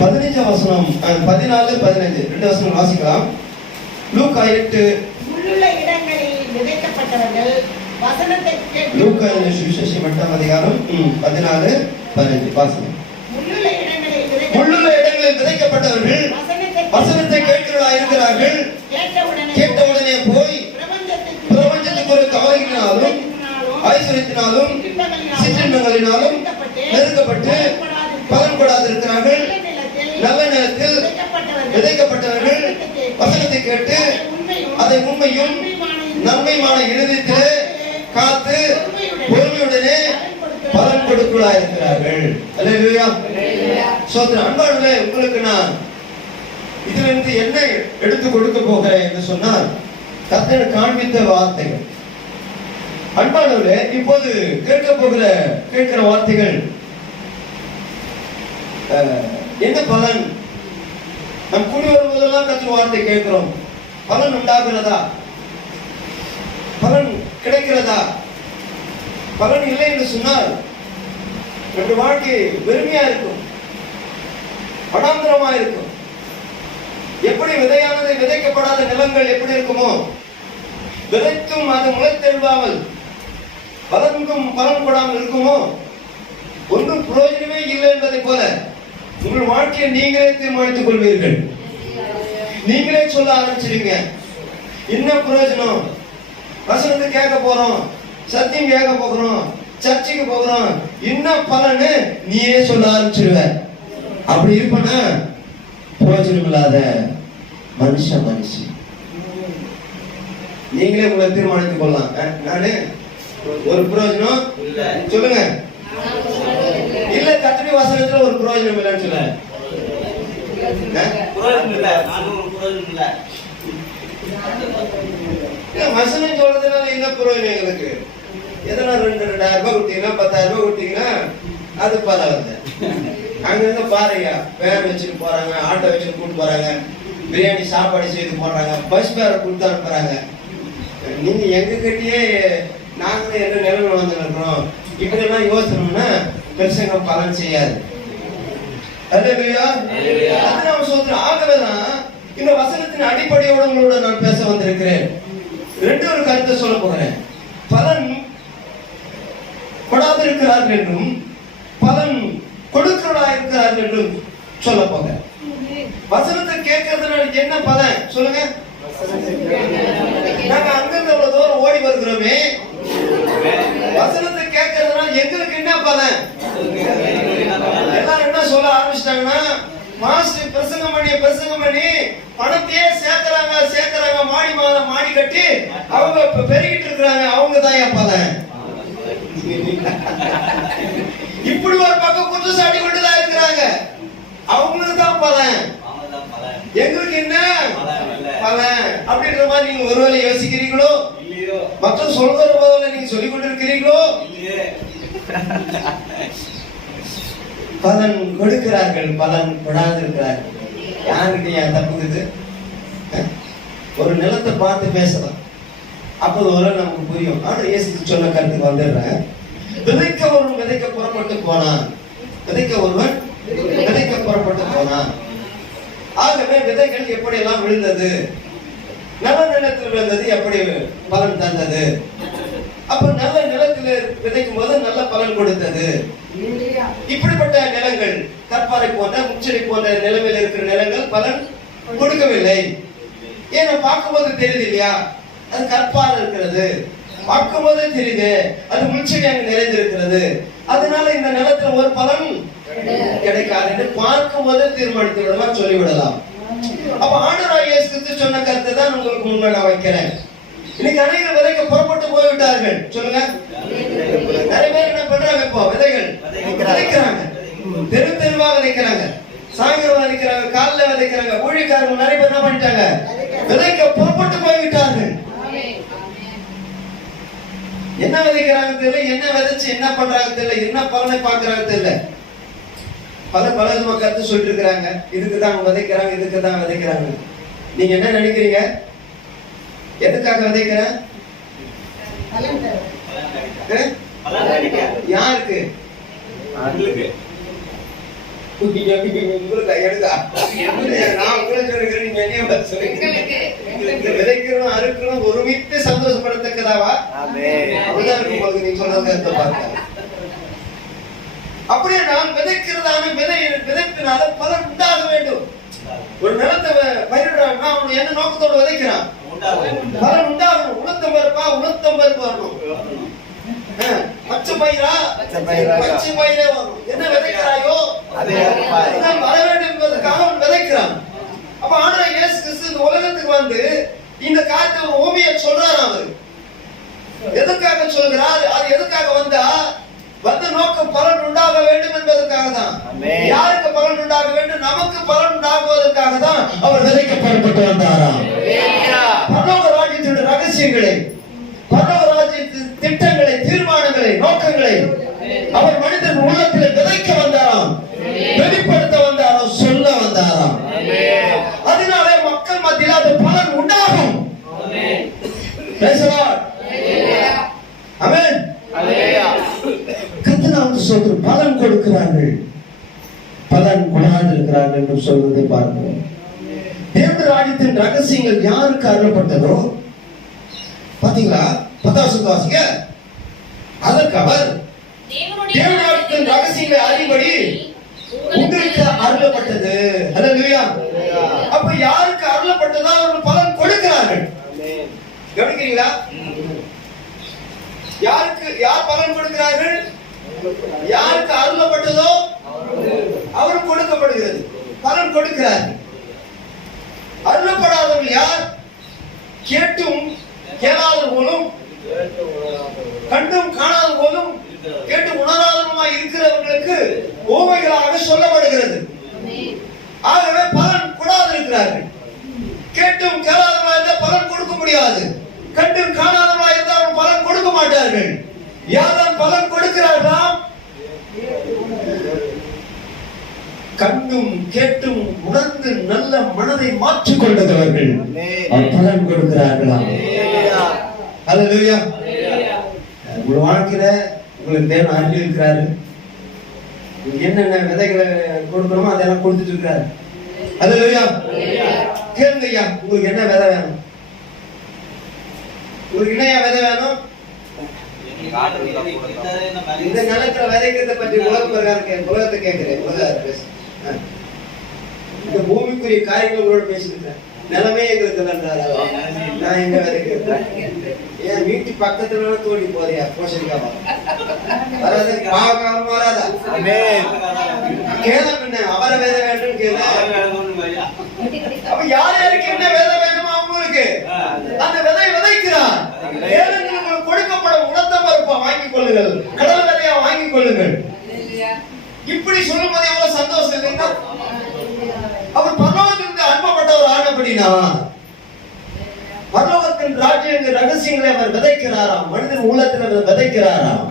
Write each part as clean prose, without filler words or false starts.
15 வசனம், 14, 15 2 வசனம் வாசிக்கலாம். லூக்கா 8. முள்ளுள்ள இடங்களில் விதைக்கப்பட்டவர்கள் வசனத்தை கேட்டு. லூக்கா சுவிசேஷம் 8ஆம் அதிகாரம் 14, 15 வாசிக்கலாம். முள்ளுள்ள இடங்களில் விதைக்கப்பட்டவர்கள் வசனத்தை கேட்கிறவர்களாய் இருக்கிறார்கள். கேட்டவுடனே போய் பிரபஞ்சத்துக்கு ஒரு கவலையினாலும் ஐஸ்வர்யத்தினாலும் சிற்றின்பங்களினாலும் நெருக்கப்பட்டு பலன் கொடாது இருக்கிறார்கள். நல்ல நேரத்தில் விதைக்கப்பட்டவர்கள் வசனத்தை கேட்டு அதை உண்மையும் நன்மையான இருதயத்திலே காத்து பொறுமையுடனே பலன் கொடுக்கலா இருக்கிறார்கள். அல்லேலூயா. சோதரே, அன்பானவர்களே, உங்களுக்கு நான் இதிலிருந்து என்ன எடுத்து கொடுக்க போகிறேன் என்று சொன்னால் கர்த்தர் காண்பித்த வார்த்தைகள். அன்பானவர்களே, இப்போது கேட்கிற வார்த்தைகள் என்ன பலன்? நம் கூடி வரும்போதெல்லாம் கர்த்தர் வார்த்தை கேட்கிறோம். பலன் உண்டாகிறதா? பலன் கிடைக்கிறதா? பலன் இல்லை என்று சொன்னால் நம்முடைய வாழ்க்கை வெறுமையா இருக்கும், படாந்திரமா இருக்கும். எப்படி விதையானது விதைக்கப்படாத நிலங்கள் எப்படி இருக்குமோ, விதைத்தும் அது முளைத்தெழுவாமல் பலனுக்கும் பலன் கொடாமல் இருக்குமோ, ஒன்றும் பிரயோஜனமே இல்லை என்பதை போல உங்கள் வாழ்க்கையை நீங்களே தீர்மானித்துக் கொள்வீர்கள். நீங்களே சொல்ல ஆரம்பிச்சிருங்க, என்ன பிரயோஜனம்? வசனத்தை கேட்க போறோம், சத்தியம் கேட்க போகிறோம், சர்ச்சைக்கு போகிறோம், என்ன பலன்னு நீயே சொல்ல ஆரம்பிச்சிருவ. அப்படி இருப்பனா பிரயோஜனம் இல்லாத மனுஷன். நீங்களே உங்களை தீர்மானித்துக் கொள்ளலாம். நானு ஒரு பிரயோஜனம் சொல்லுங்க இல்ல, கர்த்தருடைய வசனத்துல ஒரு பிரயோஜனம் இல்லைன்னு சொல்ல. வசனம் சொல்றதுனால என்ன பிரயோஜனம் எங்களுக்கு? எதனா 2,000 ரூபாய் கொடுத்தீங்கன்னா 10,000 ரூபாய் கொடுத்தீங்கன்னா அது பரவாயில்ல. அங்கங்க பாருங்க, வேன் வச்சுட்டு போறாங்க, ஆட்டோ வச்சுட்டு கூட்டு போறாங்க, பிரியாணி சாப்பாடு செய்து போடுறாங்க, பஸ் பேரை கொடுத்து அனுப்புறாங்க. நீங்க எங்க கிட்டயே நாங்களே என்ன நிலைமை வந்துருக்கிறோம். இப்படி எல்லாம் யோசனம்னா பெருசங்க பலன் செய்யாது. ஆகவேதான் இந்த வசனத்தின் அடிப்படையோடு உங்களோட நான் பேச வந்திருக்கிறேன். ஒரு கருத்தை சொல்ல போகிறேன். பலன் கொடாது இருக்கிறார்கள் என்றும் பலன் கொடுக்கிறதா இருக்கிறார்கள் என்றும் சொல்ல போகிறேன். வசனத்தை கேட்கறதுனால என்ன பலன் சொல்லுங்க? நாங்க அங்கிருந்து அவ்வளவு தூரம் ஓடி வருகிறோமே, வசனத்தை கேட்கறதுனால எங்களுக்கு என்ன பலன்? எல்லாரும் என்ன சொல்ல ஆரம்பிச்சிட்டாங்கன்னா, மாஸ்டர் பிரசங்கம் பண்ணி பணத்தையே சேர்க்கிறாங்க, மாடி கட்டி அவங்க பெருகிட்டு இருக்கிறாங்க, அவங்க தான் என் பலன். இப்படி ஒரு பக்கம் குற்றச்சாட்டி கொண்டுதான் இருக்கிறாங்க. அவங்களுக்கு தான் பலன், எங்களுக்கு என்ன பலன் அப்படின்ற மாதிரி நீங்க ஒருவேளை யோசிக்கிறீங்களோ? மக்கள் சொல்கிற போதில் நீங்க சொல்லிக் கொண்டிருக்கிறீங்களோ? பலன் கொடுக்கிறார்கள், பலன் கொடாது இருக்கிறார்கள். யாருக்கிட்ட ஏன் தப்புக்குது? ஒரு நிலத்தை பார்த்து பேசலாம், அப்போது ஒரு நமக்கு புரியும். ஆனா இயேசு சொன்ன கருத்துக்கு வந்துடுறேன். விதைக்க ஒருவன் விதைக்க புறப்பட்டு போனான். ஆகவே விதைகள் எப்படி எல்லாம் விழுந்தது, நல்ல நிலத்தில் விழுந்தது, எப்படி பலன் தந்தது. அப்ப நல்ல நிலத்தில் விதைக்கும் போது நல்ல பலன் கொடுத்தது. இப்படிப்பட்ட நிலங்கள் கற்பாறை போன்ற முச்சடி போன்ற நிலைமையில் இருக்கிற நிலங்கள் பலன் கொடுக்கவில்லை. ஏன்னா பார்க்கும்போது தெரியுது இல்லையா, அது கற்பாறை இருக்கிறது, பார்க்கும் போதே தெரியுது அது முச்சடி அங்கு நிறைந்திருக்கிறது. அதனால இந்த நிலத்துல ஒரு பலன் கிடைக்காது என்று பார்க்கும் போதே தீர்மானித்து விடலாம், சொல்லிவிடலாம். அப்ப ஆண்டவராகிய இயேசு கிறிஸ்து சொன்ன கருத்தை தான் உங்களுக்கு முன்ன நான் வைக்கிறேன். இன்னைக்கு அநேகர் விதைக்க புறப்பட்டு போய்விட்டார்கள். சொல்லுங்க, நிறைய பேர் என்ன பண்றாங்க? இப்போ விதைகள் விதைக்கிறாங்க, தெருவா விதைக்கிறாங்க, சாயங்காலம் விதைக்கிறாங்க, காலைல விதைக்கிறாங்க. ஊழியக்காரங்க நிறைய பேர் என்ன பண்ணிட்டாங்க? விதைக்க புறப்பட்டு போய்விட்டார்கள். என்ன விதைக்கிறாங்க தெரியல, என்ன விதைச்சு என்ன பண்றாங்க தெரியல, என்ன பலனை பார்க்கறாங்க தெரியல. பல கருத்து சொல்லிட்டு இருக்கிறாங்க, இதுக்குதான் விதைக்கிறாங்க, இதுக்குதான் விதைக்கிறாங்க. நீங்க என்ன நினைக்கிறீங்க? எதுக்காக விதைக்கிற? யாருக்கு? உங்களுக்கு கையெடுக்கா நான் உங்களை சொல்லுகிறேன், நீங்க என்னைய பார்த்து சொல்லுங்க. இந்த விதைக்கிறோம் அறுக்கிறோம் ஒருமித்து சந்தோஷப்படத்தக்கதாவா? அப்படிதான் இருக்கும் போது நீங்க சொல்றது கருத்தை பார்க்க. அப்படியே நான் விதைக்கிறதான விதைப்பினால பலன் உண்டாக வேண்டும். ஒரு நிலத்தை பயிரிடுறான்னா அவன் என்ன நோக்கத்தோடு விதைக்கிறான்? பலன் உண்டாகணும். உளுத்தம் பருப்பா உளுத்தம் பருப்பு வரணும். பச்சை பயிரா பச்சை பயிரே வரும். என்ன விதைக்கிறாயோ அதுதான் வர வேண்டும் என்பதற்காக அவன் விதைக்கிறான். அப்ப ஆண்டவர் இயேசு கிறிஸ்து இந்த உலகத்துக்கு வந்து இந்த காற்று ஊமையை சொல்றார். அவர் எதுக்காக சொல்கிறார்? அது எதுக்காக வந்தா வந்த நோக்கம் பலன் உண்டாக வேண்டும் என்பதற்காக தான். யாருக்கு பலன் உண்டாக வேண்டும்? நமக்கு பலன் உண்டாகுவதற்காக தான் அவர் விதைக்கப்பட்டு வந்தாராம். பரலோக ராஜ்யத்தின் ரகசியங்களை, பரலோக ராஜ்யத்தின் திட்டங்களை, தீர்மானங்களை, நோக்கங்களை அவர் மனிதன் உள்ளத்தில் விதைக்க வந்தாராம், வெளிப்படுத்த வந்தாராம், சொல்ல வந்தாராம். அதனாலே மக்கள் மத்தியில் அது பலன் உண்டாகும். ஆமென். கர்த்தர் சொல்ற பலன் கொடுக்கிறார்கள், பலன் கொடாது இருக்கிறார்கள் என்று சொல்வதை பார்க்கிறோம். தேவ ராஜ்யத்தின் ரகசியங்கள் யாருக்கு அருளப்பட்டதோ பாத்தீங்களா? 10வது வாசிங்க. அதற்கு அவர் தேவ ராஜ்யத்தின் ரகசியங்களை அறிபடி உங்களுக்கு அருளப்பட்டது. ஹல்லேலூயா. அப்ப யாருக்கு அருளப்பட்டதோ அவர்கள் பலன் கொடுக்கிறார்கள். கவனிக்கிறீங்களா? யார் பலன் கொடுக்கிறார்கள்? யாருக்கு அருளப்பட்டதோ அவர் கொடுக்கப்படுகிறது, பலன் கொடுக்கிறார். அருளப்படாதவர்கள் யார்? கேட்டும் கேளாத போலும், கண்டும் காணாத போலும், கேட்டு உணராதவருமாய் இருக்கிறவர்களுக்கு ஓமைகளாக சொல்லப்படுகிறது. ஆகவே பலன் கூடாது இருக்கிறார்கள். கேட்டும் கேளாதவர்களாக இருந்தால் பலன் கொடுக்க முடியாது. கண்டும் காணாதவர்களாக இருந்தால் பலன் கொடுக்க மாட்டார்கள். யார்தான் பலன் கொடுக்கிறார்களாம்? கண்டும் கேட்டும் உணர்ந்து நல்ல மனதை மாற்றிக் கொண்டவர்கள் பலன் கொடுக்கிறார்களாம். ஹல்லேலூயா. உங்க வாழ்க்கையில உங்களுக்கு தேவன் அறிவு இருக்கிறாரு. என்னென்ன விதைகளை கொடுக்கணுமோ அதெல்லாம் கொடுத்துட்டு இருக்கிறாரு. ஹல்லேலூயா. கேளுங்க ஐயா, உங்களுக்கு என்ன விதை வேணும்? உங்களுக்கு என்ன விதை வேணும்? இந்த நிலத்துல விதைக்கிறத பற்றி உலகத்தை கேட்கிறேன். இந்த பூமிக்குரிய காரியங்கள் உங்களோட பேசிருக்கேன். நிலமே எங்களுக்கு நான் எங்க விதைக்கிறேன்? ஏன் வீட்டு பக்கத்துல தோண்டி போறியா? போஷிக்காம வராது, பாவகாலம் வராதா? கேளம் என்ன அவரை விதை வேண்டும் கேளு. அப்ப யார் யாருக்கு என்ன விதை வேணுமோ அவங்களுக்கு அந்த விதை விதைக்கிறார். உங்களுக்கு கொடுக்கப்படும் உணர்த்த பருப்பா வாங்கிக் கொள்ளுங்கள், கடல் விதையா வாங்கிக் கொள்ளுங்கள். இப்படி சொல்லும் போது எவ்வளவு சந்தோஷம் இல்லைன்னா? அவர் பரலோகத்திற்கு அனுப்பப்பட்டவர் ஆனபடினா பரலோகத்தின் ராஜ்யத்தின் ரகசியங்களை அவர் விதைக்கிறாராம், மனிதன் உள்ளத்தில் அவர் விதைக்கிறாராம்.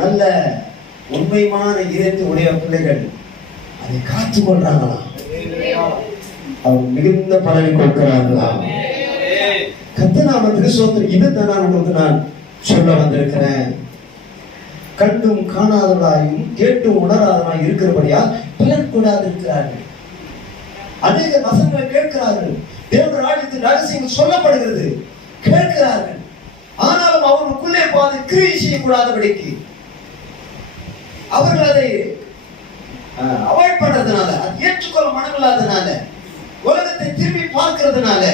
நல்ல உண்மையான இதயத்தை உடைய பிள்ளைகள் அதை காத்துக் கொள்றாங்களாம். அவர் மிகுந்த பலனை கொடுக்கிறார்களாம். கர்த்தர் நாமத்துக்கு ஸ்தோத்திரம். இதுதான் நான் உங்களுக்கு நான் சொல்ல வந்திருக்கிறேன். கண்டும் காணாதவராயும் கேட்டும் உணராதவராய் இருக்கிறபடியால் பலன் கூடாது இருக்கிறார்கள். அநேக வசனங்களை கேட்கிறார்கள், தேவ ராஜ்யத்தின் ரகசியங்கள் சொல்லப்படுகிறது, கேட்கிறார்கள். ஆனாலும் அவர்களுக்குள்ளே பாது கிரியை செய்யக்கூடாதபடிக்கு அவர்கள் அதை அவாய்ட் பண்றதுனால, அதை ஏற்றுக்கொள்ள மனமில்லாதனால, உலகத்தை திரும்பி பார்க்கிறதுனால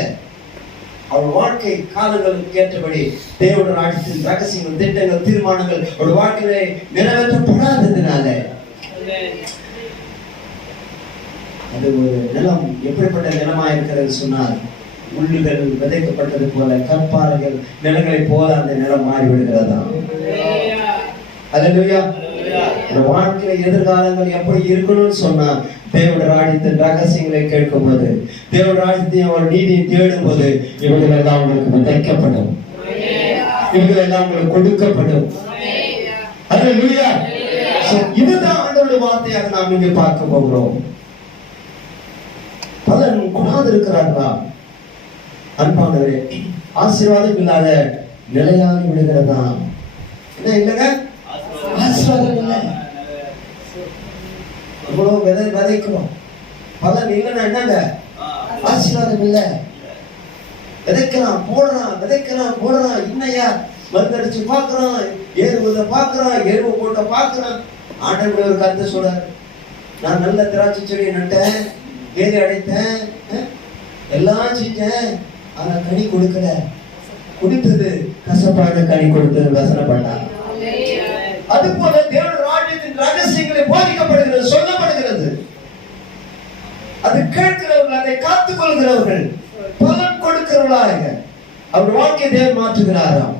அவள் வாழ்க்கை காலங்களுக்கு ஏற்றபடி தேவனுடைய ராஜ்யத்தின் ரகசியங்கள், திட்டங்கள், தீர்மானங்கள் அவள் வாழ்க்கையிலே நிறைவேற்றப்படாததுனால அது ஒரு நிலம் எப்படிப்பட்ட நிலமா இருக்கிறது சொன்னால், முள்ளுகள் விதைக்கப்பட்டது போல, கற்பாறைகள் நிலங்களை போல அந்த நிலம் மாறிவிடுகிறதா. அல்லேலூயா. வாழ்க்கையில எதிர்காலங்கள் எப்படி இருக்கணும்னு சொன்னா, தேவனுடைய ராஜ்யத்தின் ரகசியங்களை கேட்கும் போது, தேவனுடைய ராஜ்யத்தையும் அவர் நீதியை தேடும் போது, இவர்கள் எல்லாம் உங்களுக்கு விதைக்கப்படும், இவர்கள் எல்லாம் உங்களுக்கு கொடுக்கப்படும். அல்லேலூயா. இதுதான் ஆண்டவருடைய வார்த்தையாக நாம் இங்கே பார்க்க போகிறோம். பலன் கூடாது இருக்கிறார்களா? அன்பானவரே, ஆசீர்வாதம் இல்லாத நிலையாகி விடுகிறதா? என்ன இல்லைங்க? ஆசீர்வாதம் இல்லை. எவ்வளவு விதைக்கிறோம், பலன் இல்லைன்னா என்னங்க? ஆசீர்வாதம் இல்லை. விதைக்கலாம் போடுறான் இன்னையா மருந்தடிச்சு பாக்குறான், ஏறுவதை பாக்குறான், எருவு போட்ட பாக்குறான். ஆண்டவர் ஒரு கருத்தை சொல்றாரு, நான் நல்ல திராட்சை செடியை நட்டேன், வேலி அடைத்தேன், எல்லாம் செஞ்சேன், ஆனா கனி கொடுக்கல, கொடுத்தது கசப்பான கனி கொடுத்தது வசனப்பட்டான். அது போல தேவனுடைய ராஜ்யத்தின் ரகசியங்களை போதிக்கப்படுகிறது, சொல்லப்படுகிறது. அது கேட்கிறவர்கள், அதை காத்துக் கொள்கிறவர்கள், பலன் கொடுக்கிறவர்களாக அவர் வாழ்க்கையை தேவன் மாற்றுகிறாராம்.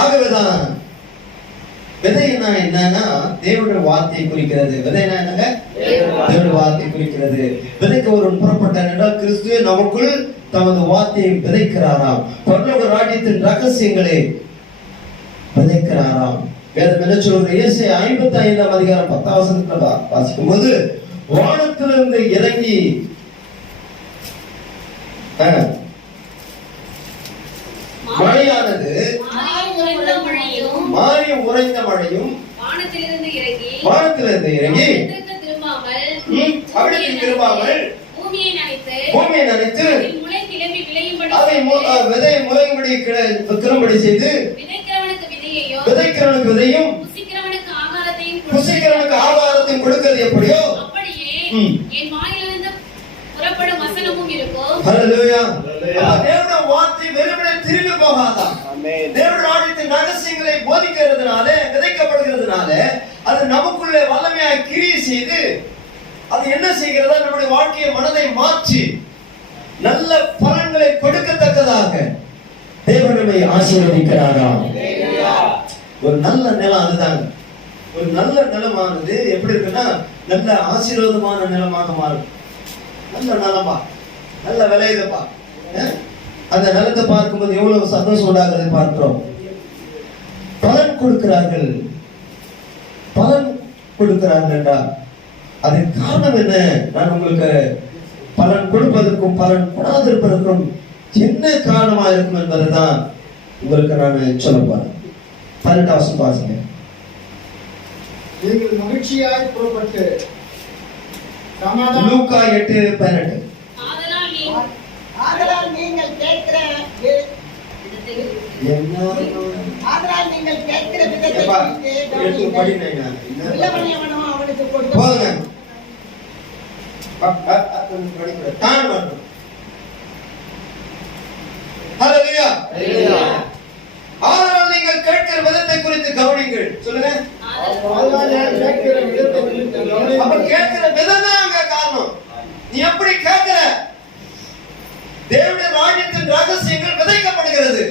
ஆகவேதான் விதை என்னன்னா தேவனுடைய வார்த்தையை குறிக்கிறது. விதை என்னங்க? தேவனுடைய வார்த்தையை குறிக்கிறது. விதைக்க ஒரு புறப்பட்டார் என்றால் கிறிஸ்துவே நமக்குள் தமது வார்த்தையை விதைக்கிறாராம். பரலோக ராஜ்யத்தின் ரகசியங்களை விதைக்கிறாராம். வேதம் என்ன சொல்றது? ஏசாயா 55ஆம் அதிகாரம் 10ஆம் வசனத்துல வாசிக்கும் போது, வானத்திலிருந்து இறங்கி மழையானது மாறி உறைந்த மழையும் வானத்திலிருந்து இறங்கி அப்படியே திரும்பாமல் பூமியை நனைத்து அதை விதை முளையும்படி கிளம்படி செய்து விதைக்கிறவனுக்கு விதையும் புசிக்கிறவனுக்கு ஆகாரத்தையும் கொடுக்கிறது எப்படியோ என் வாயிலிருந்து புறப்படும் வசனமும் இருக்கும். ஹல்லேலூயா. தேவனுடைய வார்த்தை வெறுமனே திரும்பி போகாதான். தேவனுடைய ராஜ்யத்தின் ரகசியங்களை போதிக்கிறதுனால, விதைக்கப்படுகிறதுனால அது நமக்குள்ளே வல்லமையாக கிரியை செய்து அது என்ன செய்கிறதா? நம்முடைய வாழ்க்கையை, மனதை மாற்றி நல்ல பலன்களை கொடுக்கத்தக்கதாக தேவன் நம்மை ஆசீர்வதிக்கிறாராம். ஒரு நல்ல நிலம் அதுதாங்க. ஒரு நல்ல நிலமானது எப்படி இருக்குன்னா நல்ல ஆசீர்வாதமான நிலமாக மாறும். நல்ல நிலமா, நல்ல விளையுதுப்பா. அந்த நிலத்தை பார்க்கும்போது எவ்வளவு சந்தோஷம் உண்டாகிறதை பார்க்கிறோம். பலன் கொடுக்கிறார்கள் என்றால் அதன் காரணம் என்ன? நான் உங்களுக்கு பலன் கொடுப்பதற்கும் பலன் கொடாதிருப்பதற்கும் என்ன காரணமா இருக்கும் என்பதுதான் உங்களுக்கு நான் சொல்ல போறேன். 12ஆம் வசனம் வாசிங்க. நீங்கள் மகிழ்ச்சியாய் புறப்பட்டு லூக்கா 8:18. ஆதலால் நீங்கள் கேட்கிற விதத்தை அவனுக்கு கொடுங்க. ஆதலால் நீங்கள் கேட்கிற விதத்தை குறித்து கவனிங்கள். சொல்லுங்க. அப்ப கேட்கிற விதம் தான் அங்க காரணம். நீ எப்படி கேட்கிற? தேவனுடைய ராஜ்யத்தின் ரகசியங்கள் விதைக்கப்படுகிறது.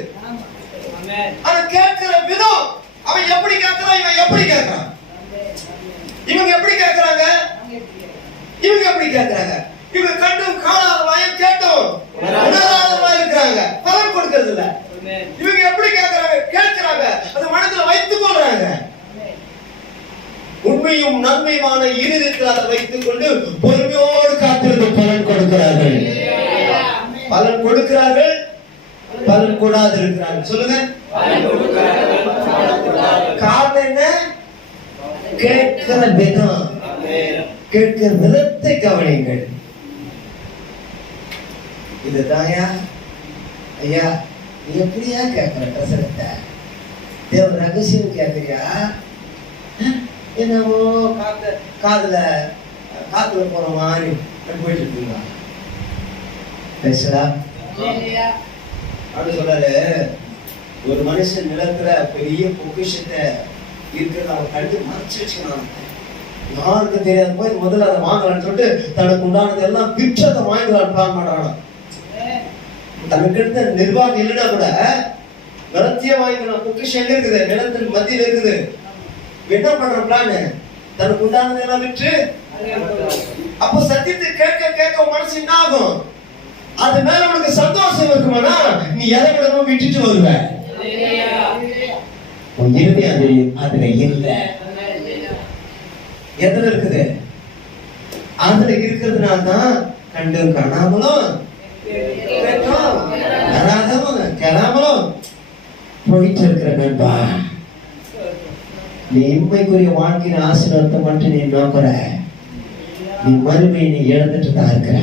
அது கேட்கிற விதம். அவன் எப்படி கேட்கிறான், இவன் எப்படி கேட்கிறான், இவங்க எப்படி கேட்கிறாங்க, இவங்க எப்படி கேட்கிறாங்க. இவங்க கண்டும் காணாத வாயும் கேட்டும் உணராதவா இருக்கிறாங்க, பலன் கொடுக்கிறது இல்ல. இவங்க எப்படி கேட்கிறாங்க, அது மனதுல வைத்துக் கொள்றாங்க. உண்மையும் நன்மையுமான இருதயத்தில் அதை வைத்துக் கொண்டு பொறுமையோடு காத்திருந்து பலன் கொடுக்கிறார்கள். பலன் கொடுக்கிறார்கள், பலன் கூடாது இருக்கிறார்கள். சொல்லுங்க. காரணம் என்ன? கேட்கிற விதம். கேட்கிற விதத்தை கவனிங்கள். இதுதாயா ஐயா, நீ எப்படியா கேட்கிற பிரசனத்தை? தேவ ரகசியம் கேட்கிறியா? என்னவோ காதுல போற மாதிரி போயிட்டு இருக்கீங்களா? பேசலாம் அப்படி சொல்றாரு. ஒரு மனுஷன் நிலத்துல பெரிய பொக்கிஷத்தை இருக்கிறத அவன் கண்டு மறைச்சு வச்சுக்கிறான். யாருக்கு தெரியாது போய் முதல்ல அதை வாங்கலான்னு சொல்லிட்டு தனக்கு உண்டானது எல்லாம் விற்றதை வாங்கலான்னு பிளான் பண்றானா. தனக்கு எடுத்த நிர்வாகம் இல்லைன்னா கூட நிலத்தையே வாங்கிக்கலாம். பொக்கிஷம் எங்க இருக்குது? நிலத்தின் மத்தியில இருக்குது. என்ன பண்ற பிளான்? தனக்கு உண்டானது எல்லாம் விற்று. அப்ப சத்தியத்தை கேட்க கேட்க மனசு என்ன ஆகும்? அது மேல உனக்கு சந்தோஷம் இருக்குமானா நீ எதை விடவும் விட்டுட்டு வருவ. உன் இருதயம் அதுல இல்ல. எதுல இருக்குது? அதுல இருக்கிறதுனால தான் கண்டும் காணாமலும் கேட்கும் கெடாமலும் போயிட்டு இருக்கிற நண்பா. நீ இம்மைக்குரிய வாழ்க்கையின் ஆசீர்வாதத்தை மட்டும் நீ நோக்குற, நீ மறுமையை நீ இழந்துட்டு தான் இருக்கிற.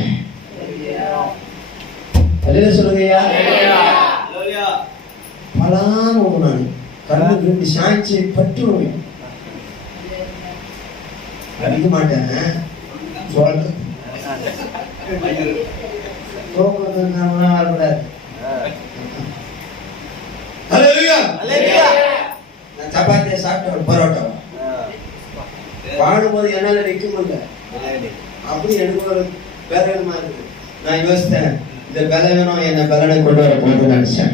அல்லேலூயா சொல்லுங்கய்யா. பலான நான் கண்ணுக்கு ரெண்டு சாய்ச்சி பட்டுருவேன், அடிக்க மாட்டேன். சப்பாத்தியை சாப்பிட்ட பரோட்டா பாடும்போது என்னால நிக்க முடியல. அப்படி எனக்கு ஒரு பலவீனமா இருக்கு. நான் யோசித்தேன், இந்த பலவீனம் என்ன பலனை கொண்டு வர போகுதுன்னு நினைச்சேன்.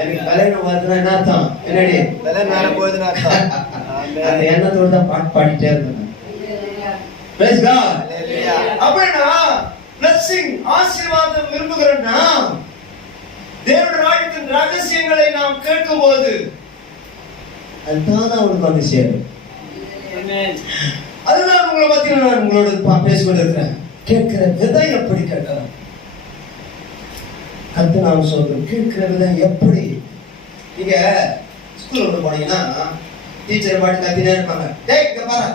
எனக்கு பலவீனம் வருதுன்னா என்ன அர்த்தம்? என்னடி அந்த எண்ணத்தோட தான் பாட்டு பாடிட்டே இருந்தேன். அப்படின்னா blessing ஆசீர்வாதம் விரும்புகிறோம்னா தேவனுடைய ராஜ்யத்தின் ரகசியங்களை நாம் கேட்கும் போது அதுதான் அவனுக்கு வந்து சேரும். அதுதான் உங்களை பத்தி நான் உங்களோட பேசிக்கொண்டு இருக்கிறேன். கேட்கிற விதை எப்படி கேட்கலாம்? கத்து நாம் சொல்றோம், கேட்கிற விதை எப்படி? நீங்க ஸ்கூல்ல போனீங்கன்னா டீச்சர் பாட்டு கத்தினே இருப்பாங்க, டேய் இங்க பாரு,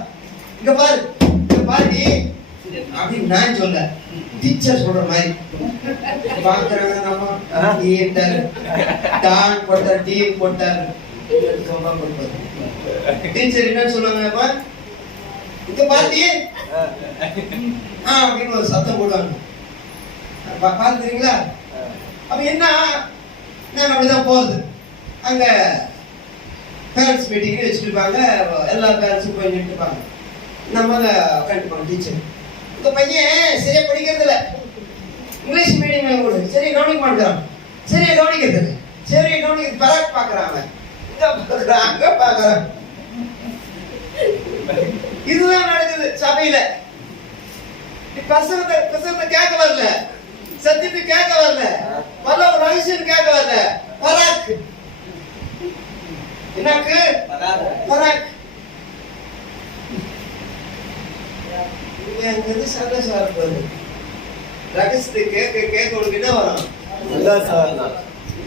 இங்க பாரு, இங்க பாரு அப்படின்னு நான் சொல்ல, டீச்சர் சொல்ற மாதிரி பாக்குறாங்க. நம்ம டான் போட்டார், டீ போட்டார், டீச்சர் என்ன சொல்லுவாங்க, இங்க பாரு அப்படின்னு ஒரு சத்தம் போடுவாங்க. பாத்துறீங்களா? அப்ப என்ன, நாங்க அப்படிதான் போறது. அங்க பேரண்ட்ஸ் மீட்டிங் வச்சுருப்பாங்க, எல்லா பேரண்ட்ஸும் போய் நின்றுப்பாங்க. நம்ம உட்காந்துப்பாங்க டீச்சர், இந்த பையன் சரியா படிக்கிறது இல்லை, இங்கிலீஷ் மீடியம் கூட சரியா கவனிக்க மாட்டேங்கிறான், சரியா கவனிக்கிறது, சரியா கவனிக்கிறது, பராக் பாக்குறாங்க, அங்க பாக்குறாங்க. இதுதான் நடக்குது சபையில. பசங்க கேட்க வரல, சத்தியத்தை கேட்க வரல, பல ரகசியம் கேட்க வரல, பராக் எனக்கு பராக் சந்தோஷம் இருப்பாரு. ரகசியத்தை கேட்க உனக்கு என்ன வரும்?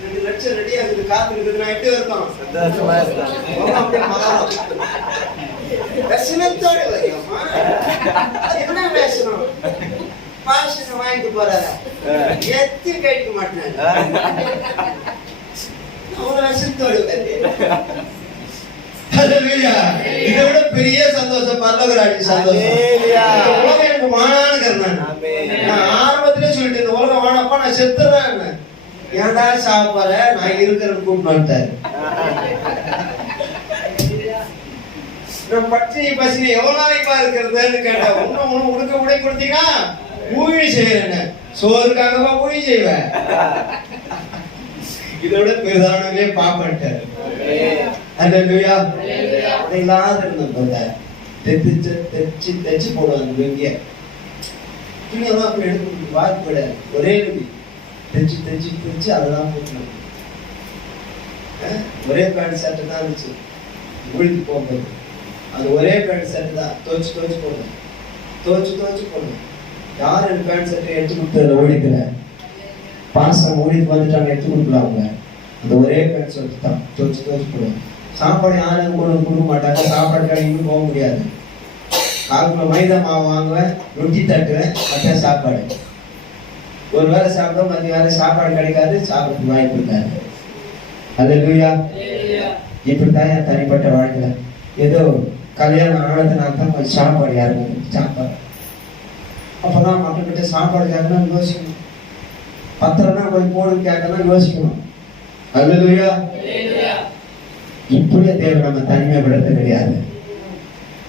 2 லட்சம் ரெடி ஆகுது, காத்து இருக்குதுன்னா எப்படி இருக்கும்? தர்சனத்தோட என்ன பேசணும்? பாஷனை வாங்கிட்டு போறாரு, எத்தி கேட்க மாட்டேன். இதை விட பெரிய சந்தோஷம் பரலோகராஜ்ய சந்தோஷம். உலகம் எனக்கு வானான்னு நான் ஆரம்பத்திலே சொல்லிட்டு, இந்த உலகம் வானப்பா நான் செத்துறேன், ஏன்டா சாப்பார நான் இருக்கிறேன்னு கூப்பிட்டு பட்டினி பசினி எவ்வளவு நாளைப்பா இருக்கிறதுன்னு கேட்டேன். இன்னும் உனக்கு உடை கொடுத்தீங்கன்னா ஊழி செய்யறேன், சோறுக்காகவா ஊழி செய்வேன்? இதோட பிரதானமே பாப்பட்டாரு. அல்லேலூயா. இல்லாத இருந்த தைச்சு போடுவாங்க இங்க துணியெல்லாம் அப்படி எடுத்து வாக்கு விடாது, ஒரே நபி தைச்சு அதெல்லாம் போட்டுருவாங்க. ஒரே பேண்ட் சட்டை தான் இருந்துச்சு ஊழிக்கு போகும்போது, அது ஒரே பேண்ட் சட்டை தான் துவைச்சு போடணும். யார் எனக்கு பேண்ட் சட்டை எடுத்து கொடுத்ததுல ஓடிக்கல, பாசம் ஓடிட்டு வந்துட்டாங்க, எடுத்து கொடுக்கலாம். அவங்க அந்த ஒரே பேண்ட் சட்டை தான் துவைச்சு போடுவாங்க. சாப்பாடு யாரும் கொடுக்க மாட்டாங்க, சாப்பாடு கடைக்கு போக முடியாது. காலத்துல மைதா மாவு வாங்குவேன், ரொட்டி தட்டுவேன், மற்ற சாப்பாடு. ஒரு வேளை சாப்பிட்டோம், மதிய வேலை சாப்பாடு கிடைக்காது, சாப்பிட்டு வாய்ப்பு இருக்காது. அல்லேலூயா. இப்படித்தான் என் தனிப்பட்ட வாழ்க்கை. ஏதோ கல்யாணம் ஆனதுனால தான் கொஞ்சம் சாப்பாடு யாருக்கும் சாப்பாடு. அப்பதான் மக்கள்கிட்ட சாப்பாடு கேட்கணும் யோசிக்கணும், பத்திரம்னா கொஞ்சம் போடுன்னு கேட்கணும் யோசிக்கணும். அல்லேலூயா. இப்படியே தேவை நம்ம தனிமைப்படுத்த கிடையாது.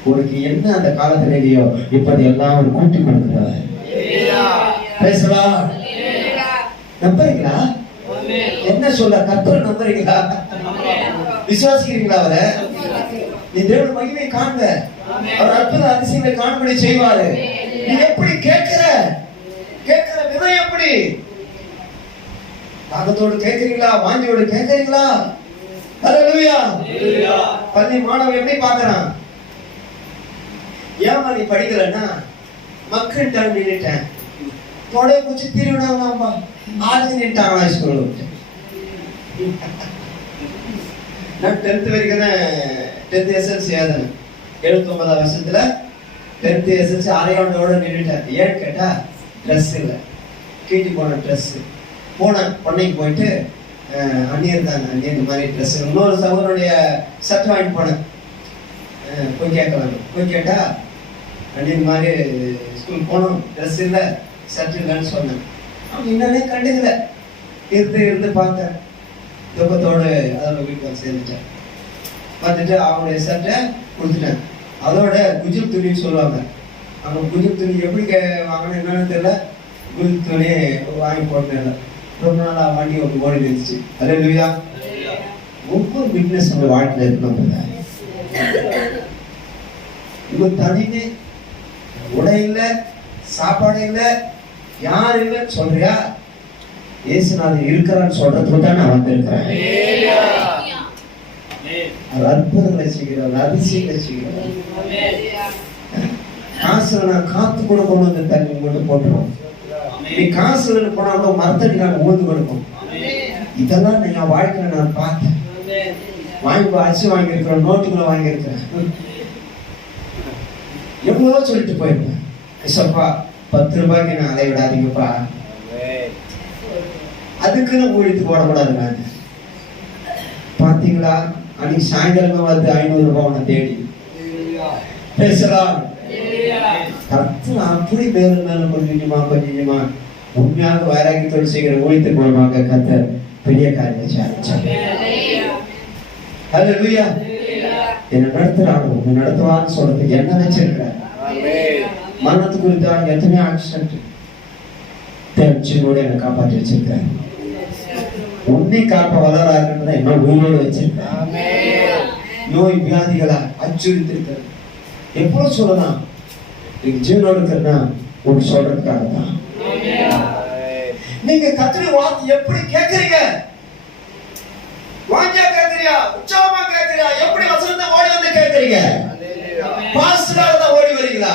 உனக்கு என்ன அந்த காலத்துல இல்லையோ இப்படி எல்லாம் ஒரு கூட்டி கொடுக்கிறார். பேசலாம். நம்புறீங்களா? என்ன சொல்ல கர்த்தர் நம்புறீங்களா? விசுவாசிக்கிறீங்களா? அவரை நீ தேவன் மகிமை காண்ப, அவர் அற்புத அதிசயங்களை காண்படி செய்வாரு. நீ எப்படி கேட்கிற விதை எப்படி? தாகத்தோடு கேட்கிறீங்களா? வாஞ்சியோடு கேட்கிறீங்களா? அல்லேலூயா. பள்ளி மாணவன் எப்படி பார்க்கறான்? ஏமா நீ படிக்கலன்னா மக்கள் தான் நின்னுட்டேன், தொடைய குச்சி திருவிடாமா ஆளுங்க நின்ட்டாங்க ஸ்கூல்ல. நான் 10th வரைக்கும் தான் 10th எஸ்எல்சி எழுதினேன். 79 வருஷத்துல 10th எஸ்எல்சி அரையாண்டோட நின்றுட்டேன். ஏன்னு கேட்டா ட்ரெஸ் இல்லை, கீட்டி போன ட்ரெஸ். போனேன் பொண்ணைக்கு போயிட்டு அந்நியர் தாங்க, அந்நியர் இந்த மாதிரி ட்ரெஸ். இன்னொரு சகோதரனுடைய ஷர்ட் வாங்கிட்டு போனேன். போய் கேட்கலாம், போய் கேட்டா அந்நியர் மாதிரி ஸ்கூல் போனோம், ட்ரெஸ் இல்லை, ஷர்ட் இல்லைன்னு சொன்னேன். அவன் என்னன்னே கண்டுக்கல. இருந்து பார்த்தேன், துக்கத்தோடு அதோட வீட்டுக்கு வந்து சேர்ந்துட்டேன். பார்த்துட்டு அவனுடைய ஷர்ட்டை கொடுத்துட்டேன். அதோட குஜிப் துணின்னு சொல்லுவாங்க. அவங்க குஜிப் துணி எப்படி வாங்கணும் என்னன்னு தெரியல, குஜிப் துணி வாங்கி போட்டேன். ரொம்ப நாளா வண்டி ஓடி இருந்துச்சு. அதே இல்லையா, ஒவ்வொரு பிக்னஸ் நம்ம வாழ்க்கையில் இருக்கணும். இவங்க தனிமே உடை இல்லை, சாப்பாடு இல்லை, யார் இல்லைன்னு சொல்றியா? இயேசுநாதர் இருக்கிறான்னு சொல்றதுக்கு தான் நான் வந்திருக்கிறேன். அற்புதங்களை செய்கிறவர், அதிசயங்களை செய்கிறவர். காசுல நான் காத்து கூட கொண்டு வந்து தண்ணி மட்டும் போட்டுருவோம். நீ காசுல போனா கூட மரத்தடி நான் ஊந்து கொடுப்போம். இதெல்லாம் என் வாழ்க்கையில நான் பார்த்தேன். அரிசி வாங்கியிருக்கிறேன், நோட்டுகளை வாங்கியிருக்கிறேன், எவ்வளவோ சொல்லிட்டு போயிருப்பேன். ஏசப்பா 10 ரூபாய்க்கு நான் அதை விடாதீங்கப்பா, அதுக்குன்னு ஊழித்து போடக்கூடாது. நான் பாத்தீங்களா, அன்னைக்கு சாயங்காலமா வந்து 500 ரூபாய் உன்னை தேடி பேசலாம். அப்படி மேலும் மேலும் கொஞ்சமா உண்மையாக வைராக்கியத்தோடு செய்கிற ஊழியத்தின் மூலமாக கர்த்தர் பெரிய காரியத்தை செய்தார். ஹல்லேலூயா. என்ன நடத்துறாங்க, உன்னை நடத்துவான்னு சொல்றதுக்கு என்ன வச்சிருக்கிறார்? மரணத்து குறித்தான் எத்தனை ஆக்சிடென்ட் தெரிஞ்சோட என்னை காப்பாற்றி வச்சிருக்காரு. உன்னை காப்ப வளராருன்றதை என்ன உயிரோடு வச்சிருக்காரு. நோய் வியாதிகளா அச்சுறுத்திருக்கிறது. எப்போ சொல்லலாம், நீங்க ஜீவனோடு இருக்கிறனா ஒன்று சொல்றதுக்காக தான். நீங்க கர்த்தருடைய வார்த்தை எப்படி கேட்கறீங்க? வாஞ்சா கேட்கறியா, உற்சாகமா கேட்கறியா? எப்படி வசனத்தை ஓடி வந்து கேட்கறீங்க? பாஸ்டராக தான் ஓடி வரீங்களா?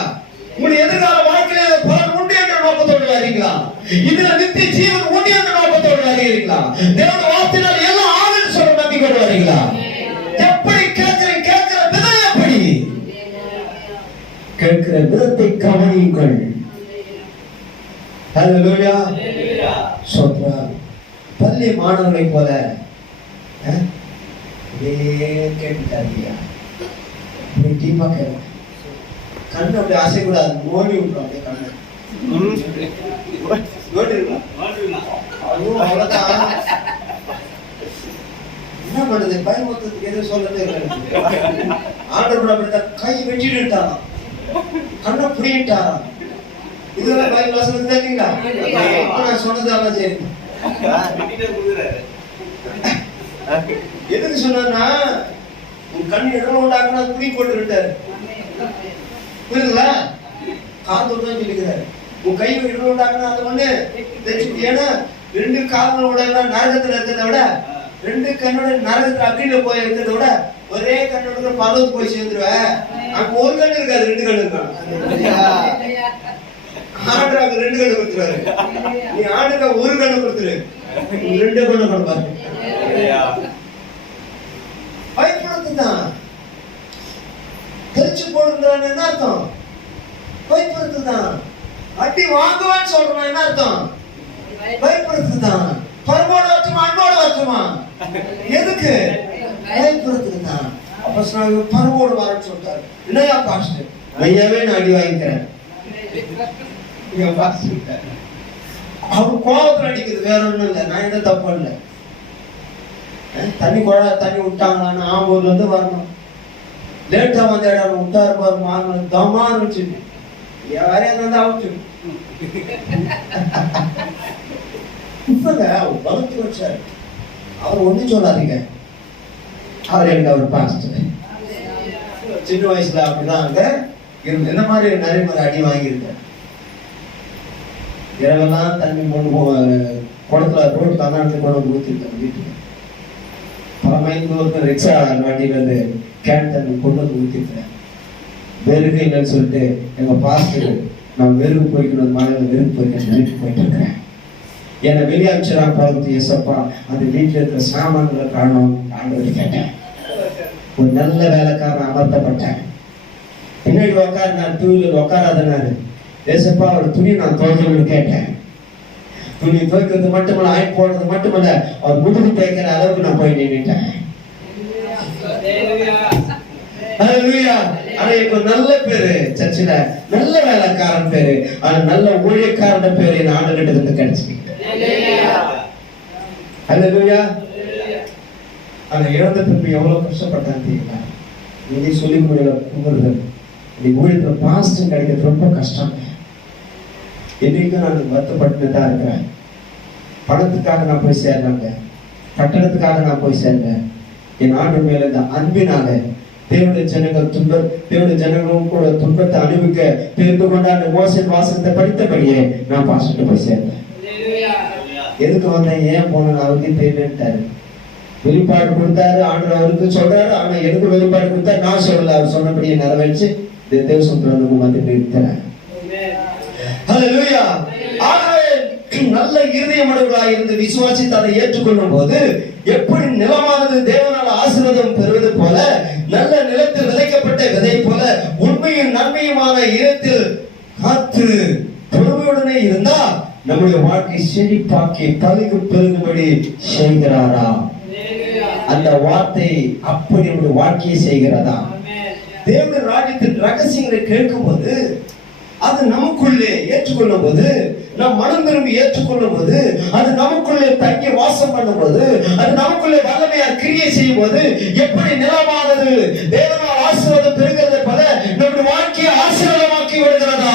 உங்களுடைய எதிர்கால வாழ்க்கையில பலன் உண்டு என்ற நோக்கத்தோடு வரீங்களா? இதுல நித்திய ஜீவன் உண்டு என்ற நோக்கத்தோடு வரீங்களா? தேவனுடைய வார்த்தையினால் எல்லாம் ஆகுன்னு சொல்ற நம்பிக்கையோடு வரீங்களா? எப்படி கேட்கறீங்க? கேட்கிற விதம் எப்படி? கேட்கிற விதத்தை கவனியுங்கள். ஹல்லேலூயா. ஸ்தோத்திரம். பள்ளி மாணவர்களை போல கேட்டுட்டாரியா, டீப்பா கேட்க கண்ணு அப்படி ஆசைக்கூடாது, மோடி விட்டுரும். அப்படியே கண்ணு என்ன பண்ணுது? பயமுறுத்துறதுக்கு எதுவும் சொல்லவே இல்லை. ஆர்டர் கூட அப்படித்தான் கை வெட்டிட்டாராம், கண்ணை புடிட்டாராம். இதெல்லாம் பைபிள் வசனத்துக்கு தெரியுங்களா? நான் சொன்னதால சரி. எதுக்கு சொன்னா, உன் கண் இடம் உண்டாக்குனா புடி போட்டு விட்டாரு. புரியுதுங்களா? காதோடு தான் சொல்லிக்கிறாரு. உன் கை இடம் உண்டாக்குனா அது ஒண்ணு தெரிஞ்சு. ஏன்னா 2 காதலோட நரகத்துல இருக்கிறத விட 2 கண்ணோட நரகத்துல அக்னியில போய் இருக்கிறத விட ஒரே கண்ணோட பரவத்து போய் சேர்ந்துருவேன். அங்க ஒரு கண்ணு இருக்காது, 2 கண்ணு இருக்கான். ஆண்டுக்கு 2 கண்ணு கொடுத்துருவாரு. நீ ஆண்டுக்கு 1 கண்ணு கொடுத்துரு, 2 கண்ணு கொடுப்பாரு. பயப்படுத்துதான் தெரிச்சு போடுறான். என்ன அர்த்தம்? பயப்படுத்துதான். அடி வாங்குவான்னு சொல்றான். என்ன அர்த்தம்? பயப்படுத்துதான். பரமோட வச்சுமா, அன்போட வச்சுமா? எதுக்கு? பயப்படுத்துதான். அப்ப பரமோடு வரன்னு சொல்றாரு. இல்லையா பாஸ்டர், ஐயாவே நான் அடி வாங்கிக்கிறேன். அவரு கோபத்துல அடிக்குது, வேற ஒண்ணும் இல்லை. நான் எந்த தப்பு இல்லை. தண்ணி விட்டாங்களான்னு ஆம்பூர்ல இருந்து வரணும். லேட்டா வந்த இடம் விட்டாரு பாரு, மாறணும் தமான்னு வச்சு யாரையும் வந்து அவுச்சு இப்பங்க வளர்த்து வச்சாரு. அவர் ஒண்ணும் சொல்லாதீங்க, அவர் எனக்கு அவர் பாஸ்டர். சின்ன வயசுல அப்படிதான் அங்க இருந்து இந்த மாதிரி நிறைய மாதிரி அடி வாங்கியிருக்கேன். இரவெல்லாம் தண்ணி கொண்டு குடத்துல ரோட்டுக்கு அண்ணாடத்துக்கு கொண்டு ஊற்றிருக்கேன். வீட்டுக்கு பல மைல் தூரத்தில் ரிக்ஷா வண்டியில இருந்து கேன் தண்ணி கொண்டு வந்து ஊற்றிருக்கேன். வெறுகு இல்லைன்னு சொல்லிட்டு எங்க பாஸ்டர் நான் வெறுகு போய்க்கணும், மழையில வெறுகு போய்க்கணும் வீட்டுக்கு போயிட்டு இருக்கிறேன். என்னை வெளியே அமைச்சராக பார்த்து ஏசப்பா அந்த வீட்டில் இருக்கிற சாமான்களை காரணம் ஆண்டவரை கேட்டேன். ஒரு நல்ல வேலைக்காரன் அமர்த்தப்பட்டேன். பின்னாடி உட்கார, நான் டூ வீலர் உட்காராதனாரு ஏசப்பா அவர் துணி நான் துவைக்கணும்னு கேட்டேன். துணி துவைக்கிறது மட்டுமல்ல, அயன் போடுறது மட்டுமல்ல, அவர் முதுகு தேய்க்கிற அளவுக்கு நான் போய் நின்றுட்டேன். ஆனா இப்ப நல்ல பேரு சர்ச்சில, நல்ல வேலைக்காரன் பேரு, ஆனா நல்ல ஊழியக்காரன் பேரு என் ஆண்டுகிட்ட இருந்து கிடைச்சிருக்கு. அல்லேலூயா. ஆனா இழந்த பின்பு எவ்வளவு கஷ்டப்பட்டான் தெரியுங்களா? நீங்க சொல்லி முடியல கும்பிடுறது, நீ ஊழியத்துல பாஸ்டும் கிடைக்கிறது ரொம்ப கஷ்டம். என்னைக்கும் நான் வருத்தப்பட்டு தான் இருக்கிறேன். பணத்துக்காக நான் போய் சேர்றேங்க, கட்டணத்துக்காக நான் போய் சேர்றேன். என் ஆண்டு மேல இந்த அன்பினால தேவனுடைய ஜனங்களும் கூட துன்பத்தை அனுபவிக்க தெரிந்து கொண்டாண்டு மோசன் வாசகத்தை படித்தபடியே நான் பாஸ்டர்கிட்ட போய் சேர்ந்தேன். எதுக்கு வந்தேன், ஏன் போனேன் அவருக்கே தெரியலன்ட்டாரு. வெளிப்பாடு கொடுத்தாரு, ஆண்டு அவருக்கு சொல்றாரு. ஆனா எனக்கு வெளிப்பாடு கொடுத்தாரு, நான் சொல்லல. அவர் சொன்னபடியே நிறைவேற்றி தேவசத்துல வந்து நிறுத்துறேன். நல்ல இருதயமுடையவர்களாய் இருந்து விசுவாசித்து அதை ஏற்றுக்கொள்ளும் போது எப்படி நிலமானது தேவனால் ஆசீர்வாதம் பெறுவது போல, நல்ல நிலத்தில் விதைக்கப்பட்ட விதை போல உண்மையும் நன்மையுமான இடத்தில் காத்து பொறுமையுடனே இருந்தா நம்முடைய வாழ்க்கை செழிப்பாக்கி பழுகு பெருகும்படி செய்கிறாரா? அந்த வார்த்தை அப்படி நம்முடைய வாழ்க்கையை செய்கிறதா? தேவனுடைய ராஜ்யத்தின் ரகசியங்களை கேட்கும் போது, அது நமக்குள்ளே ஏற்றுக்கொள்ளும் போது, நம் மனம் திரும்பி ஏற்றுக்கொள்ளும் போது, அது நமக்குள்ளே தங்கி வாசம் பண்ணும் போது, அது நமக்குள்ளே வல்லமையார் கிரியை செய்யும் போது, எப்படி நிலமானது தேவனால் ஆசீர்வாதம் பெறுகிறது போல நம்முடைய வாழ்க்கையை ஆசீர்வாதமாக்கி விடுகிறதா?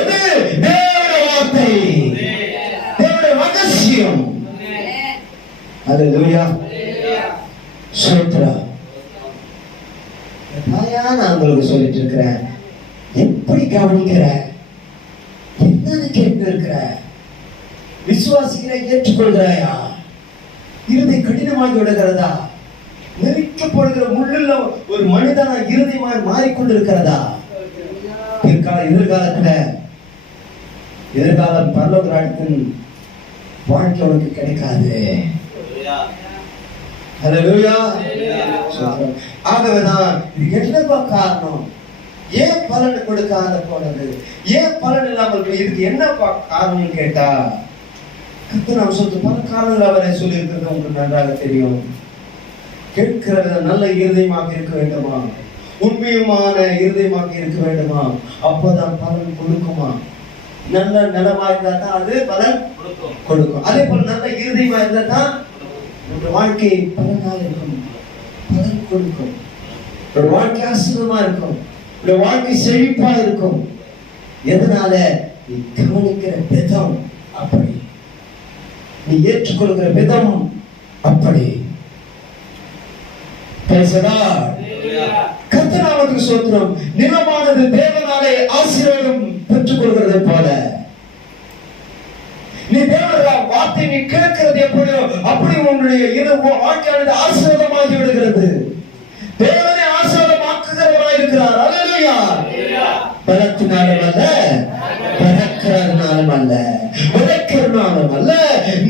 எது? தேவனுடைய வார்த்தை, தேவனுடைய ரகசியம். அல்லேலூயா. ஸ்தோத்திரம். நான் உங்களுக்கு சொல்லிட்டு இருக்கிறேன், எப்படி கவனிக்கிற, என்னன்னு கேட்டு இருக்கிற, விசுவாசிக்கிற, ஏற்றுக்கொள்கிறாயா? இருதை கடினமாகி விடுகிறதா? நெருக்கப்படுகிற முள்ளுள்ள ஒரு மனிதனா இருதயமாய் மாறிக்கொண்டிருக்கிறதா? எதிர்காலம் பரலோக ராஜ்யத்தின் வாழ்க்கை உனக்கு கிடைக்காது. அல்லேலூயா. ஆகவேதான் இது என்னப்பா காரணம்? ஏன் பலன் கொடுக்காத போனது? ஏன் பலன் இல்லாமல்? இதுக்கு என்னப்பா காரணம் கேட்டா, கர்த்தர் அம்சத்து பல காரணங்கள் அவரை சொல்லி இருக்கிறது உங்களுக்கு நன்றாக தெரியும். கேட்கிற நல்ல இருதயமாக இருக்க வேண்டுமா? உண்மையுமான இருதயமாக இருக்க வேண்டுமா? அப்போதான் பலன் கொடுக்குமா? நல்ல நிலமா இருந்தா தான் அது பலன் கொடுக்கும். அதே போல நல்ல இருதயமா இருந்தா தான் உங்க வாழ்க்கை பலனாக இருக்கும், பலன் கொடுக்கும். ஒரு வாழ்க்கை ஆசீர்வாதமா இருக்கும், ஒரு வாழ்க்கை செழிப்பா இருக்கும். எதனால? நீ கவனிக்கிற விதம் அப்படி, நீ ஏற்றுக்கொள்கிற விதம் அப்படி. கர்த்தருக்கு ஸ்தோத்திரம். நிலமானது தேவனாலே ஆசீர்வாதம் பெற்றுக் கொள்கிறது போல, நீ தேவனுடைய வார்த்தை நீ கேட்கிறது எப்படியோ அப்படி உன்னுடைய வாழ்க்கையானது ஆசீர்வாதமாகி விடுகிறது. தேவனை ஆசீர்வாதமாக்குகிறவராய் இருக்கிறார். அல்லேலூயா. பலத்தினாலும் அல்ல, பறக்கிறதுனாலும் அல்ல, விதைக்கிறதுனாலும் அல்ல,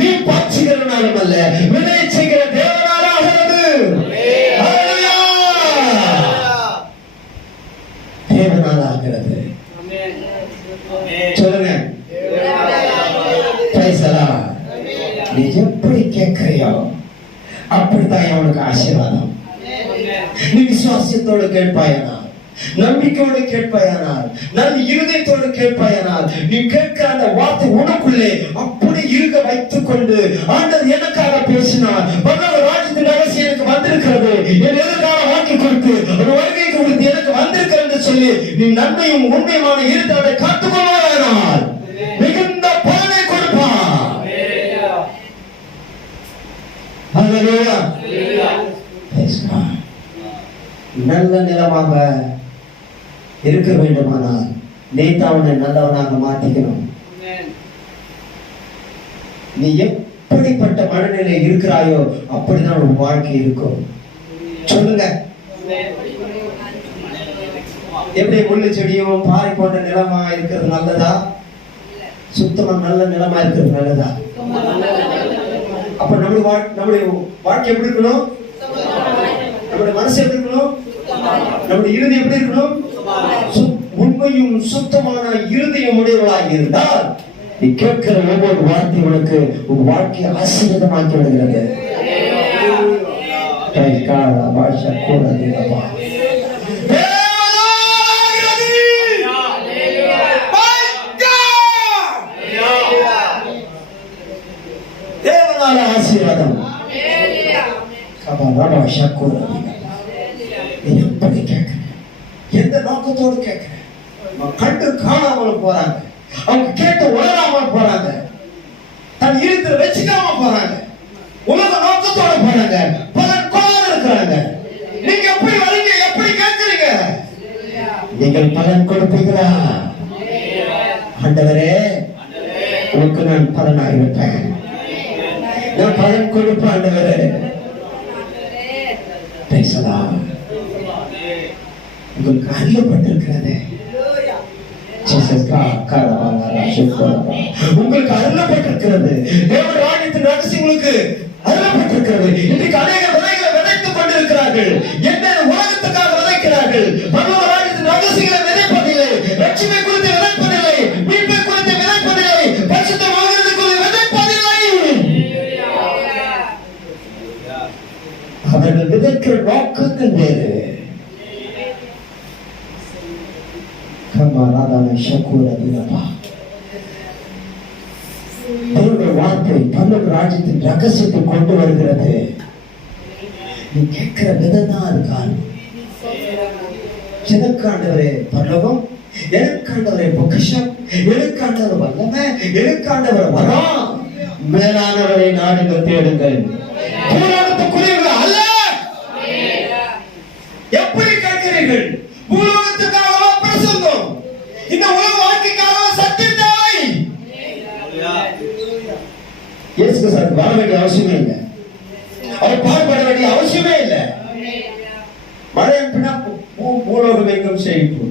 நீ பாய்ச்சுகிறதுனாலும் அல்ல, விதை செய்கிற தேவனால ஆகிறது. அல்லேலூயா. தேவனால ஆகிறது. சொல்லுங்க. நீ எப்படி கேட்கிறியோ அப்படித்தான் அவனுக்கு ஆசீர்வாதம். நீ விசுவாசத்தோடு கேட்பாயானால், நம்பிக்கையோடு கேட்பாயானால், நல்ல இருதயத்தோடு கேட்பாயானால், நீ கேட்கிற அந்த வார்த்தை உனக்குள்ளே அப்படி இருக்க வைத்துக் கொண்டு, ஆண்டவர் எனக்காக பேசினார், பரலோக ராஜ்யத்தின் ரகசியம் எனக்கு வந்திருக்கிறது, என் எதிர்கால வாழ்க்கை கொடுத்து ஒரு வருகைக்கு கொடுத்து எனக்கு வந்திருக்கிறது சொல்லி நீ நன்மையும் உண்மையுமான இருதயத்தை காத்துக்கொள்வாயானால் மிகுந்த பலனை கொடுப்பான். நல்ல நிலமாக இருக்க வேண்டுமானால் நீ அவனை நல்லவனாக மாற்றிக்கணும். நீ எப்படிப்பட்ட மனநிலை இருக்கிறாயோ அப்படிதான் ஒரு வாழ்க்கை இருக்கும். சொல்லுங்க. எப்படி முள்ளு செடியும் பாறை போன்ற நிலமா இருக்கிறது நல்லதா? சுத்தமா நல்ல நிலமா இருக்கிறது நல்லதா? அப்ப நம்முடைய வாழ்க்கை எப்படி இருக்கணும்? நம்ம நம்முடைய மனசு எப்படி இருக்கணும்? நம்முடைய இருதயம் எப்படி இருக்கணும்? உண்மையும் சுத்தமான இருதயம் உடையவளாக இருந்தால் நீ கேட்கிற ஒவ்வொரு வார்த்தைகளுக்கு உன் வாழ்க்கையை ஆசீர்வாதமாக்கி விடுகிறது. பாஷா கூட தேவனால ஆசீர்வாதம். எப்படி கேட்கிறேன்? எந்த நோக்கத்தோடு கேட்கிறேன்? கண்டு காணாமல் போறாங்க, அவங்க கேட்டு உணராமல் போறாங்க, தன் இருத்துல வச்சுக்காம போறாங்க, உலக நோக்கத்தோட போறாங்க, பலன் கொள்ளாத இருக்கிறாங்க. நீங்க எப்படி வரீங்க? எப்படி கேட்கிறீங்க? நீங்கள் பலன் கொடுப்பீங்களா? ஆண்டவரே, உனக்கு நான் பலனாக இருப்பேன், நான் பலன் கொடுப்பேன் ஆண்டவரே. பேசலாம். உங்களுக்கு அறியப்பட்டிருக்கிறது, உங்களுக்கு அருளப்பட்டிருக்கிறது, தேவ ராஜ்யத்தின் ரகசியங்களுக்கு அருளப்பட்டிருக்கிறது. இன்றைக்கு அநேக விதைகளை விதைத்துக் கொண்டிருக்கிறார்கள். என்ன உலகத்துக்காக விதைக்கிறார்கள்? பரலோக ராஜ்யத்தின் ரகசியங்களை விதைப்பதில்லை, ரட்சிப்பை குறித்து விதைப்பதில்லை, மீட்பை குறித்து விதைப்பதில்லை, பரிசுத்தமாகிறது குறித்து விதைப்பதில்லை. அவர்கள் விதைக்கிற நோக்கங்கள் வேறு. வார்த்தை பரலோக ராஜ்யத்தின் ரகசியத்தை கொண்டு வருகிறது. நீ கேட்கிற விதம் தான் இருக்கான். எனக்காண்டவரே பரலோகம், எனக்காண்டவரே பொக்கிஷம், எனக்காண்டவர் வல்லமை, எனக்காண்டவர் வரம். மேலானவரை நாடுகள் தேடுங்கள், பூலோகத்துக்குரியவர்கள் அல்ல. எப்படி கேட்கிறீர்கள்? பூலோகத்துக்காக பிரசங்கம், இந்த உலக வாழ்க்கைக்காக சத்தியம் தேவை. இயேசு கிறிஸ்து வர வேண்டிய அவசியமே இல்லை, அவர் பாடுபட வேண்டிய அவசியமே இல்லை. மழை பின்னா பூலோகம் எங்கும் செழிப்பு.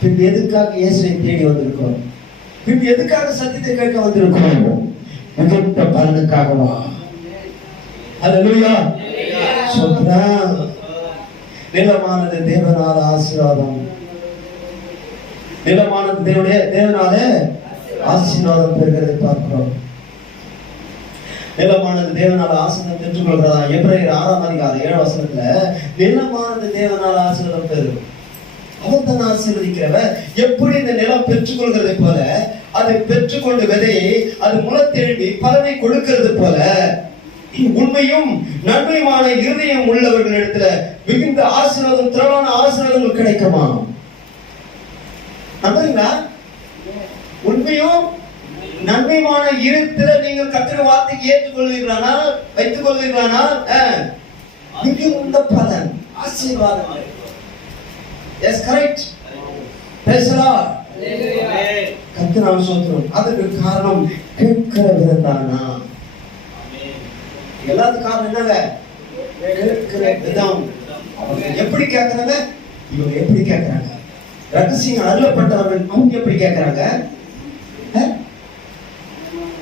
பின் எதுக்காக இயேசுவை தேடி வந்திருக்கிறோம்? பின் எதுக்காக சத்தியத்தை கேட்க வந்திருக்கிறோம்? மிகுந்த பலனுக்காகவா? அல்லேலூயா. சொல்றேன், நிலமானது தேவனால ஆசீர்வாதம், நிலமானது தேவனால ஆசீர்வாதம் பெறுகிறதை பார்க்கிறோம். நிலமானது தேவனால ஆசீர்வாதம் பெற்றுக் கொள்கிறதா? எபிரேயர் 6:7 நிலமானது தேவனால ஆசீர்வாதம் பெறும். அவர் தான் ஆசீர்வதிக்கிறவர். எப்படி இந்த நிலம் பெற்றுக் கொள்கிறதை போல, அதை பெற்றுக்கொண்டு விதையை அது முளத்தெழும்பி பலனை கொடுக்கிறது போல, உண்மையும் நன்மையுமான இருதயம் உள்ளவர்களிடத்துல மிகுந்த ஆசீர்வாதம், திரளான ஆசீர்வாதங்கள் கிடைக்குமா? நம்புறீங்களா? உண்மையும் நன்மையுமான இருத்துல நீங்கள் கர்த்தருடைய வார்த்தைக்கு ஏற்றுக்கொள்வீர்களானால், வைத்துக் கொள்வீர்களானால் மிகுந்த பலன், ஆசீர்வாதம். Yes, correct. Praise the Lord. கர்த்தர் ஸ்தோத்திரம். அதுக்கு காரணம் கேட்கிற விதம்தானா? எல்லாத்துக்கும் காரணம் என்னங்க? கேட்கிற விதம். அவங்க எப்படி கேட்கறாங்க, இவங்க எப்படி கேட்கறாங்க? ரகசியம் அருளப்பட்டவர்கள் அவங்க எப்படி கேட்கறாங்க?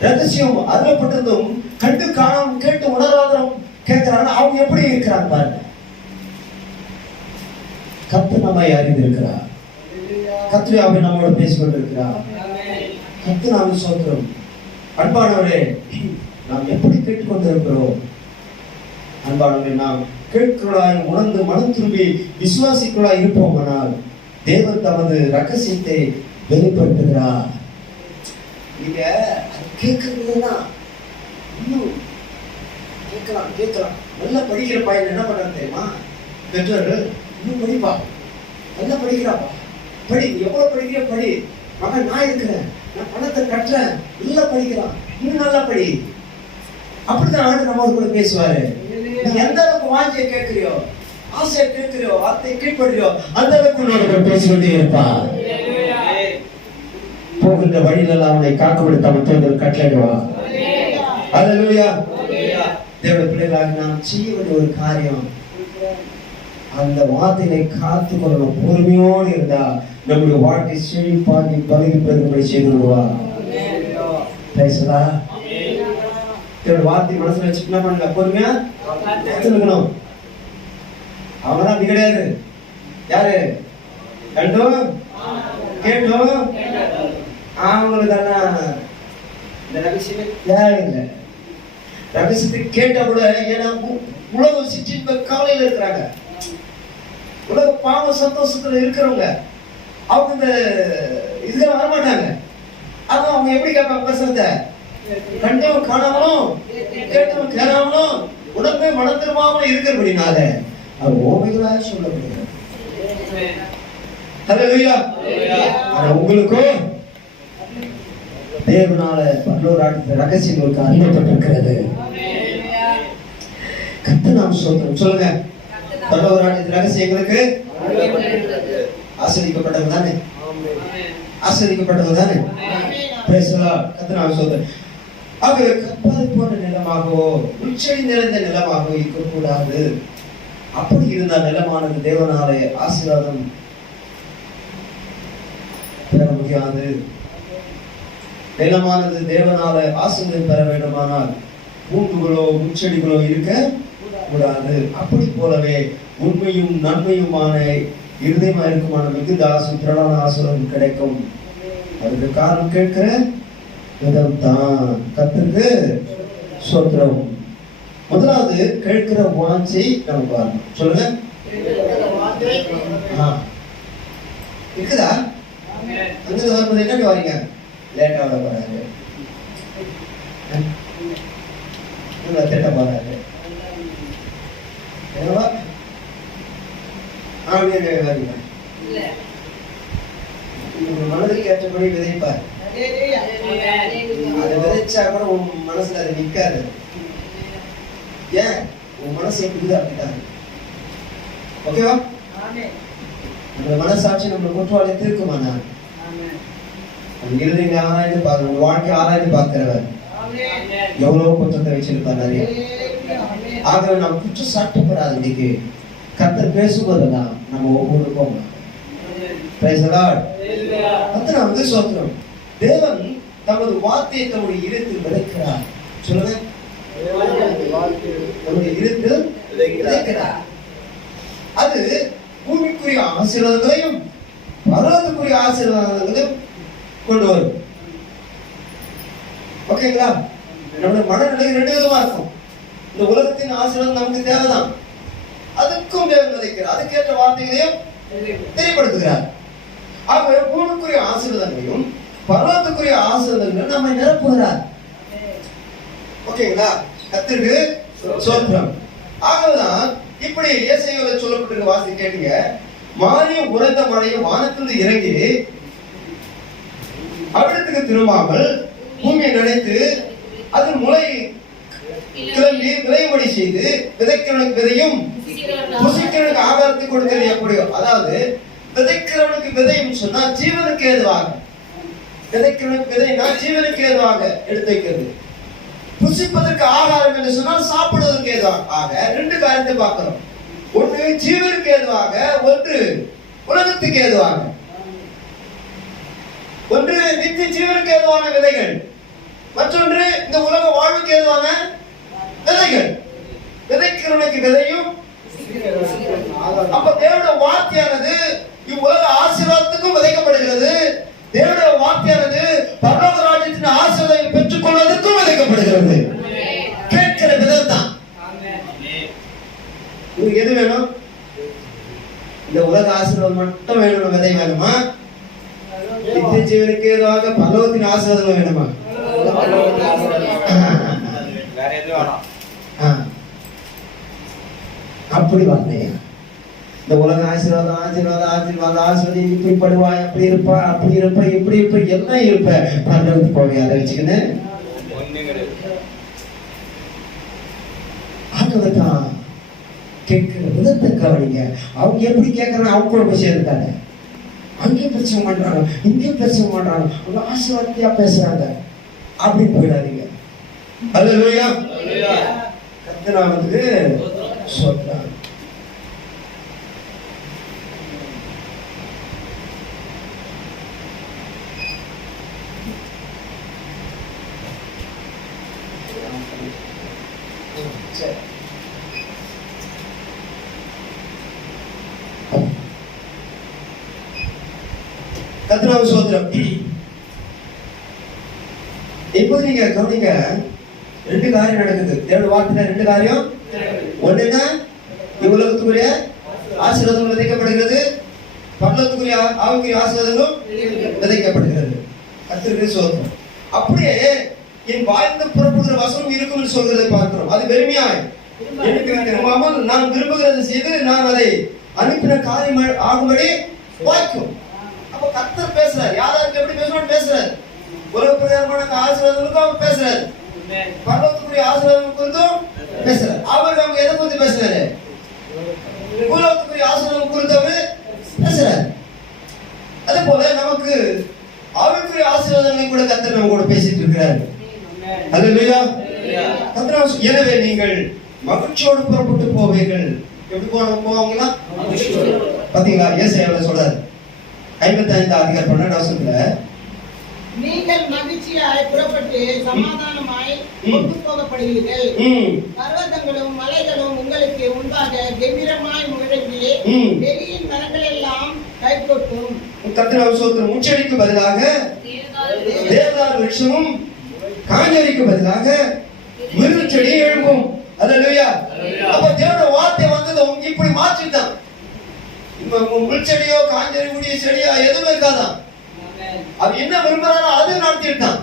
ரகசியம் அருளப்பட்டதும் கண்டு காணாம கேட்டு உணராதவங்க கேட்கறாங்க, அவங்க எப்படி இருக்கிறாங்க பாருங்க. கர்த்தர் நம்மை அறிந்திருக்கிறார். கர்த்தர் அவர் நம்மோடு பேசிக் கொண்டிருக்கிறார். கர்த்தர் நாம ஸ்தோத்திரம். அன்பானவரே, நாம் எப்படி கேட்டுக்கொண்டிருக்கிறோம்? அன்பானவரே, நாம் கேட்கிறவர்களாய் உணர்ந்து மனம் திரும்பி விசுவாசிக்கிறவர்களாய் இருப்போமானால் தேவன் தமது ரகசியத்தை வெளிப்படுத்துகிறார். நீங்க கேட்கறதுன்னா இன்னும் கேட்கலாம். நல்லா படிக்கிற பையன் என்ன பண்றாங்க தெரியுமா? பெற்றோர்கள், இன்னும் படிப்பா, நல்லா படிக்கிறாப்பா, படி, எவ்வளவு படிக்கிற படி, மகன் நான் இருக்கிறேன், நான் பணத்தை கட்டுறேன், நல்லா படிக்கிறான், இன்னும் நல்லா படி. அப்படித்தான் ஆண்டு நம்ம கூட பேசுவாரு. நீ எந்த அளவுக்கு வாஞ்சியை கேட்கிறியோ, ஆசையை கேட்கிறியோ, வார்த்தையை கீழ்படுறியோ, அந்த அளவுக்கு உன்னோட பேசிக்கொண்டே இருப்பா. போகின்ற வழியில் அவனை காக்கவிட தமத்தோடு கட்டளையிடுவா. அல்லேலூயா. தேவனுடைய பிள்ளைகளாக நாம் செய்ய வேண்டிய ஒரு காரியம், அந்த வார்த்தையை காத்து கொள்ளணும். பொறுமையோடு இருந்தா நம்முடைய வாழ்க்கை செழிப்பாக்கி பழகி பெருகும்படி செய்து விடுவா. பேசலாம். வார்த்தை மனசுல வச்சு என்ன பண்ணுங்க, பொறுமையா இருக்கணும். அவங்கதான் அப்படி கிடையாது. யாரு? கண்டும் கேட்டும் அவங்களுக்கு இந்த ரகசியமே தேவையில்லை. ரகசியத்தை கேட்டா கூட, ஏன்னா உலக சிற்றின்ப கவலையில இருக்கிறாங்க, உலக பாவ சந்தோஷத்துல இருக்கிறவங்க, அவங்க இந்த இதுல வரமாட்டாங்க. ஆனா அவங்க எப்படி கேட்பாங்க? பிரசனத்தை கண்டவன் காணாமலும் கேட்டவன் கேளாமலும் உடம்பே மனம் திரும்பாமலும் இருக்கிறபடினால அவர் ஓமைகளாக சொல்ல முடியாது. ஹல்லேலூயா. ஆனா உங்களுக்கும் தேவனால பரலோக ரகசியம் உங்களுக்கு அறியப்பட்டிருக்கிறது. கர்த்தர் நாம சொல்லுங்க. பரலோக ரகசியங்களுக்கு ஆசீர்வதிக்கப்பட்டவங்க தானே? ஆசீர்வதிக்கப்பட்டவங்க தானே? Price the Lord. கர்த்தர் நாம சொல்லுங்க. ஆக கற்பாறை போன்ற நிலமாகவோ உச்சடி நிறைந்த நிலமாகவோ இருக்கக்கூடாது. அப்படி இருந்தால் நிலமானது தேவனாலே ஆசீர்வாதம் பெற முடியாது. நிலமானது தேவனால ஆசீர்வாதம் பெற வேண்டுமானால் பூண்டுகளோ முச்செடிகளோ இருக்க கூடாது. அப்படி போலவே உண்மையும் நன்மையுமான இருதயமா இருக்குமான மிகுந்த திரளான ஆசீர்வாதம் கிடைக்கும். அதுக்கு காரணம் கேட்கிற விதம் தான். கர்த்தருக்கு ஸ்தோத்திரம். முதலாவது கேட்கிற வாஞ்சை நம்ம பாருங்க. சொல்லுங்க. இருக்குதா? அங்க வரும்போது என்ன வரீங்க? லேட்டா வர போறாரு, திட்ட போறாரு, அப்படியே வரீங்க. மனதிற்கு ஏற்றபடி விதைப்பார். அதை விதைச்சா கூட உன் மனசுல அது நிக்காது. ஏன்? உன் மனசு எப்படி அப்படிதான். ஓகேவா? நம்ம மனசாட்சி நம்மளை குற்றவாளி தீர்க்குமானா? இருதயங்களை ஆராய்ந்து பார்க்க, உங்க வாழ்க்கை ஆராய்ந்து பார்க்கிறவர் எவ்வளவு குற்றத்தை வச்சிருப்பார் நிறைய. ஆகவே நாம் குற்றம் சாட்டப்படாது. இன்னைக்கு கர்த்தர் பேசுவதெல்லாம் நம்ம ஒவ்வொருக்கும் சோத்திரம். தேவன் தமது வார்த்தையை தம்முடைய இருத்தில் விதைக்கிறார். சொல்லுங்க. நம்முடைய இருத்தில் விதைக்கிறார். அது பூமிக்குரிய ஆசீர்வாதங்களையும் பரலோகத்துக்குரிய ஆசீர்வாதங்களையும் கொண்டு வரும். ஓகேங்களா? நம்முடைய மனநிலை ரெண்டு விதமா இருக்கும். இந்த உலகத்தின் ஆசீர்வாதம் நமக்கு தேவைதான், அதுக்கும் தேவன் விதைக்கிறார். அதுக்கேற்ற வார்த்தைகளையும் தெரியப்படுத்துகிறார். ஆகவே பூமிக்குரிய ஆசீர்வாதங்களையும் பரலோகத்துக்குரிய ஆசீர்வாதங்களையும் நம்மை நிரப்புகிறார். ஓகேங்களா? கர்த்தருக்கு ஸ்தோத்திரம். ஆகவேதான் இப்படி ஏசாயாவில் சொல்லப்பட்டிருக்க வாசி கேட்டீங்க. மாரியும் உறைந்த மழையும் வானத்திலிருந்து இறங்கி அவிடத்துக்கு திரும்பாமல் பூமியை நினைத்து அதன் முளை கிளம்பி விளைவுபடி செய்து விதைக்கிறவனுக்கு விதையும் புசிக்கிறவனுக்கு ஆகாரத்தை கொடுக்கிறது எப்படியோ. அதாவது விதைக்கிறவனுக்கு விதையும் சொன்னா ஜீவனுக்கு ஏதுவாக, விதைக்கிறவனுக்கு விதைனா ஜீவனுக்கு ஏதுவாக எடுத்து வைக்கிறது. புசிப்பதற்கு ஆகாரம் என்று சொன்னால் சாப்பிடுவதற்கு ஏதுவாக. ரெண்டு காரியத்தை பார்க்கிறோம். ஒன்று ஜீவனுக்கு ஏதுவாக, ஒன்று உலகத்துக்கு ஏதுவாக. ஒன்று நித்திய ஜீவனுக்கு ஏதுவான விதைகள், மற்றொன்று இந்த உலக வாழ்வுக்கு ஏதுவான விதைகள். விதைக்கிறவனுக்கு விதையும். அப்ப தேவனுடைய வார்த்தையானது இவ்வுலக ஆசீர்வாதத்துக்கும் விதைக்கப்படுகிறது. தேவனுடைய வார்த்தையானது பரலோக ராஜ்யத்தின் ஆசீர்வாதத்தை பெற்றுக் கொள்வதற்கும் விதைக்கப்படுகிறது. கேட்கிற விதம் தான். உங்களுக்கு எது வேணும்? இந்த உலக ஆசீர்வாதம் மட்டும் வேணும் விதை வேணுமா? நித்திய ஜீவனுக்கு ஏதுவாக பரலோகத்தின் ஆசீர்வாதம் வேணுமா? அப்படி வந்தேன். இந்த உலக ஆசீர்வாதம் ஆசீர்வாதம் ஆசீர்வாதம் ஆசீர்வாதம், இப்படி படுவாய், அப்படி இருப்பா, அப்படி இருப்ப, இப்படி இருப்ப, எல்லாம் இருப்ப. பரலோகத்துக்கு போக அதை வச்சுக்கின்னு ஆகவேதான் கேட்கிற விதத்தை கவனிங்க. அவங்க எப்படி கேட்கறாங்க, அவங்க கூட போய் சேர்ந்துட்டாங்க. அங்கேயும் பிரச்சனை பண்றாங்க, இங்கேயும் பிரச்சனை பண்றாங்க, அவங்க ஆசீர்வாதத்தையா பேசுறாங்க. அப்படி போயிடாதீங்க. அல்லேலூயா. கர்த்தர் நாமத்துக்கு ஸ்தோத்திரம். கர்த்தருக்கு ஸ்தோத்திரம். இப்போ நீங்க கவனிங்க, ரெண்டு காரியம் நடக்குது. தேவனுடைய வார்த்தையில ரெண்டு காரியம். ஒண்ணுன்னா இவ்வுலகத்துக்குரிய ஆசீர்வாதம் விதைக்கப்படுகிறது, பரலோகத்துக்குரிய ஆவிக்குரிய ஆசீர்வாதங்களும் விதைக்கப்படுகிறது. கர்த்தருக்கு ஸ்தோத்திரம். அப்படியே என் வாய்ந்து புறப்படுகிற வசனம் இருக்கும் சொல்கிறதை பார்க்கிறோம். அது வெறுமையாய் எனக்கு விரும்பாமல் நான் விரும்புகிறதை செய்து நான் அதை அனுப்பின காரியம் ஆகும்படி வாய்க்கும். அப்ப கர்த்தர் பேசுறார். யாராருக்கு எப்படி பேசணும் பேசுறாரு. உலக பிரகாரமான ஆசீர்வாதங்களுக்கும் அவர் பேசுறாரு, பரலோகத்துக்குரிய ஆசீர்வாதம் குறித்தும் பேசுறாரு. அவர் அவங்க எதை குறித்து பேசுறாரு? பூலோகத்துக்குரிய ஆசீர்வாதம் குறித்து அவரு பேசுறாரு. அதே போல நமக்கு ஆவிக்குரிய ஆசீர்வாதங்களை கூட கர்த்தர் நம்ம கூட பேசிட்டு இருக்கிறார். அல்லேலூயா. கர்த்தர் எனவே நீங்கள் மகிழ்ச்சியோடு புறப்பட்டு போவீர்கள். எப்படி போவாங்களா? பாத்தீங்களா? ஏசாயாவில் சொல்றாரு 55 அதிகாரம் 12 வசனத்துல, நீங்கள் மகிழ்ச்சியாய் புறப்பட்டு சமாதானமாய் கொண்டு போகப்படுவீர்கள். பர்வதங்களும் மலைகளும் உங்களுக்கு முன்பாக கம்பீரமாய் முழங்கி வெளியின் மரங்கள் எல்லாம் கைகொட்டும். கர்த்தர் ஸ்தோத்திரம். முச்செடிக்கு பதிலாக தேவதாரு விருட்சமும் காஞ்சரிக்கு பதிலாக மிருது செடி எழும்பும். அல்லேலூயா. அப்ப தேவனுடைய வார்த்தை வந்தது இப்படி மாற்றிட்டான். இப்ப முள்செடியோ காஞ்சரி கூடிய செடியோ எதுவுமே இருக்காதான். அவன் என்ன விரும்புறாரோ அது நடத்திட்டான்.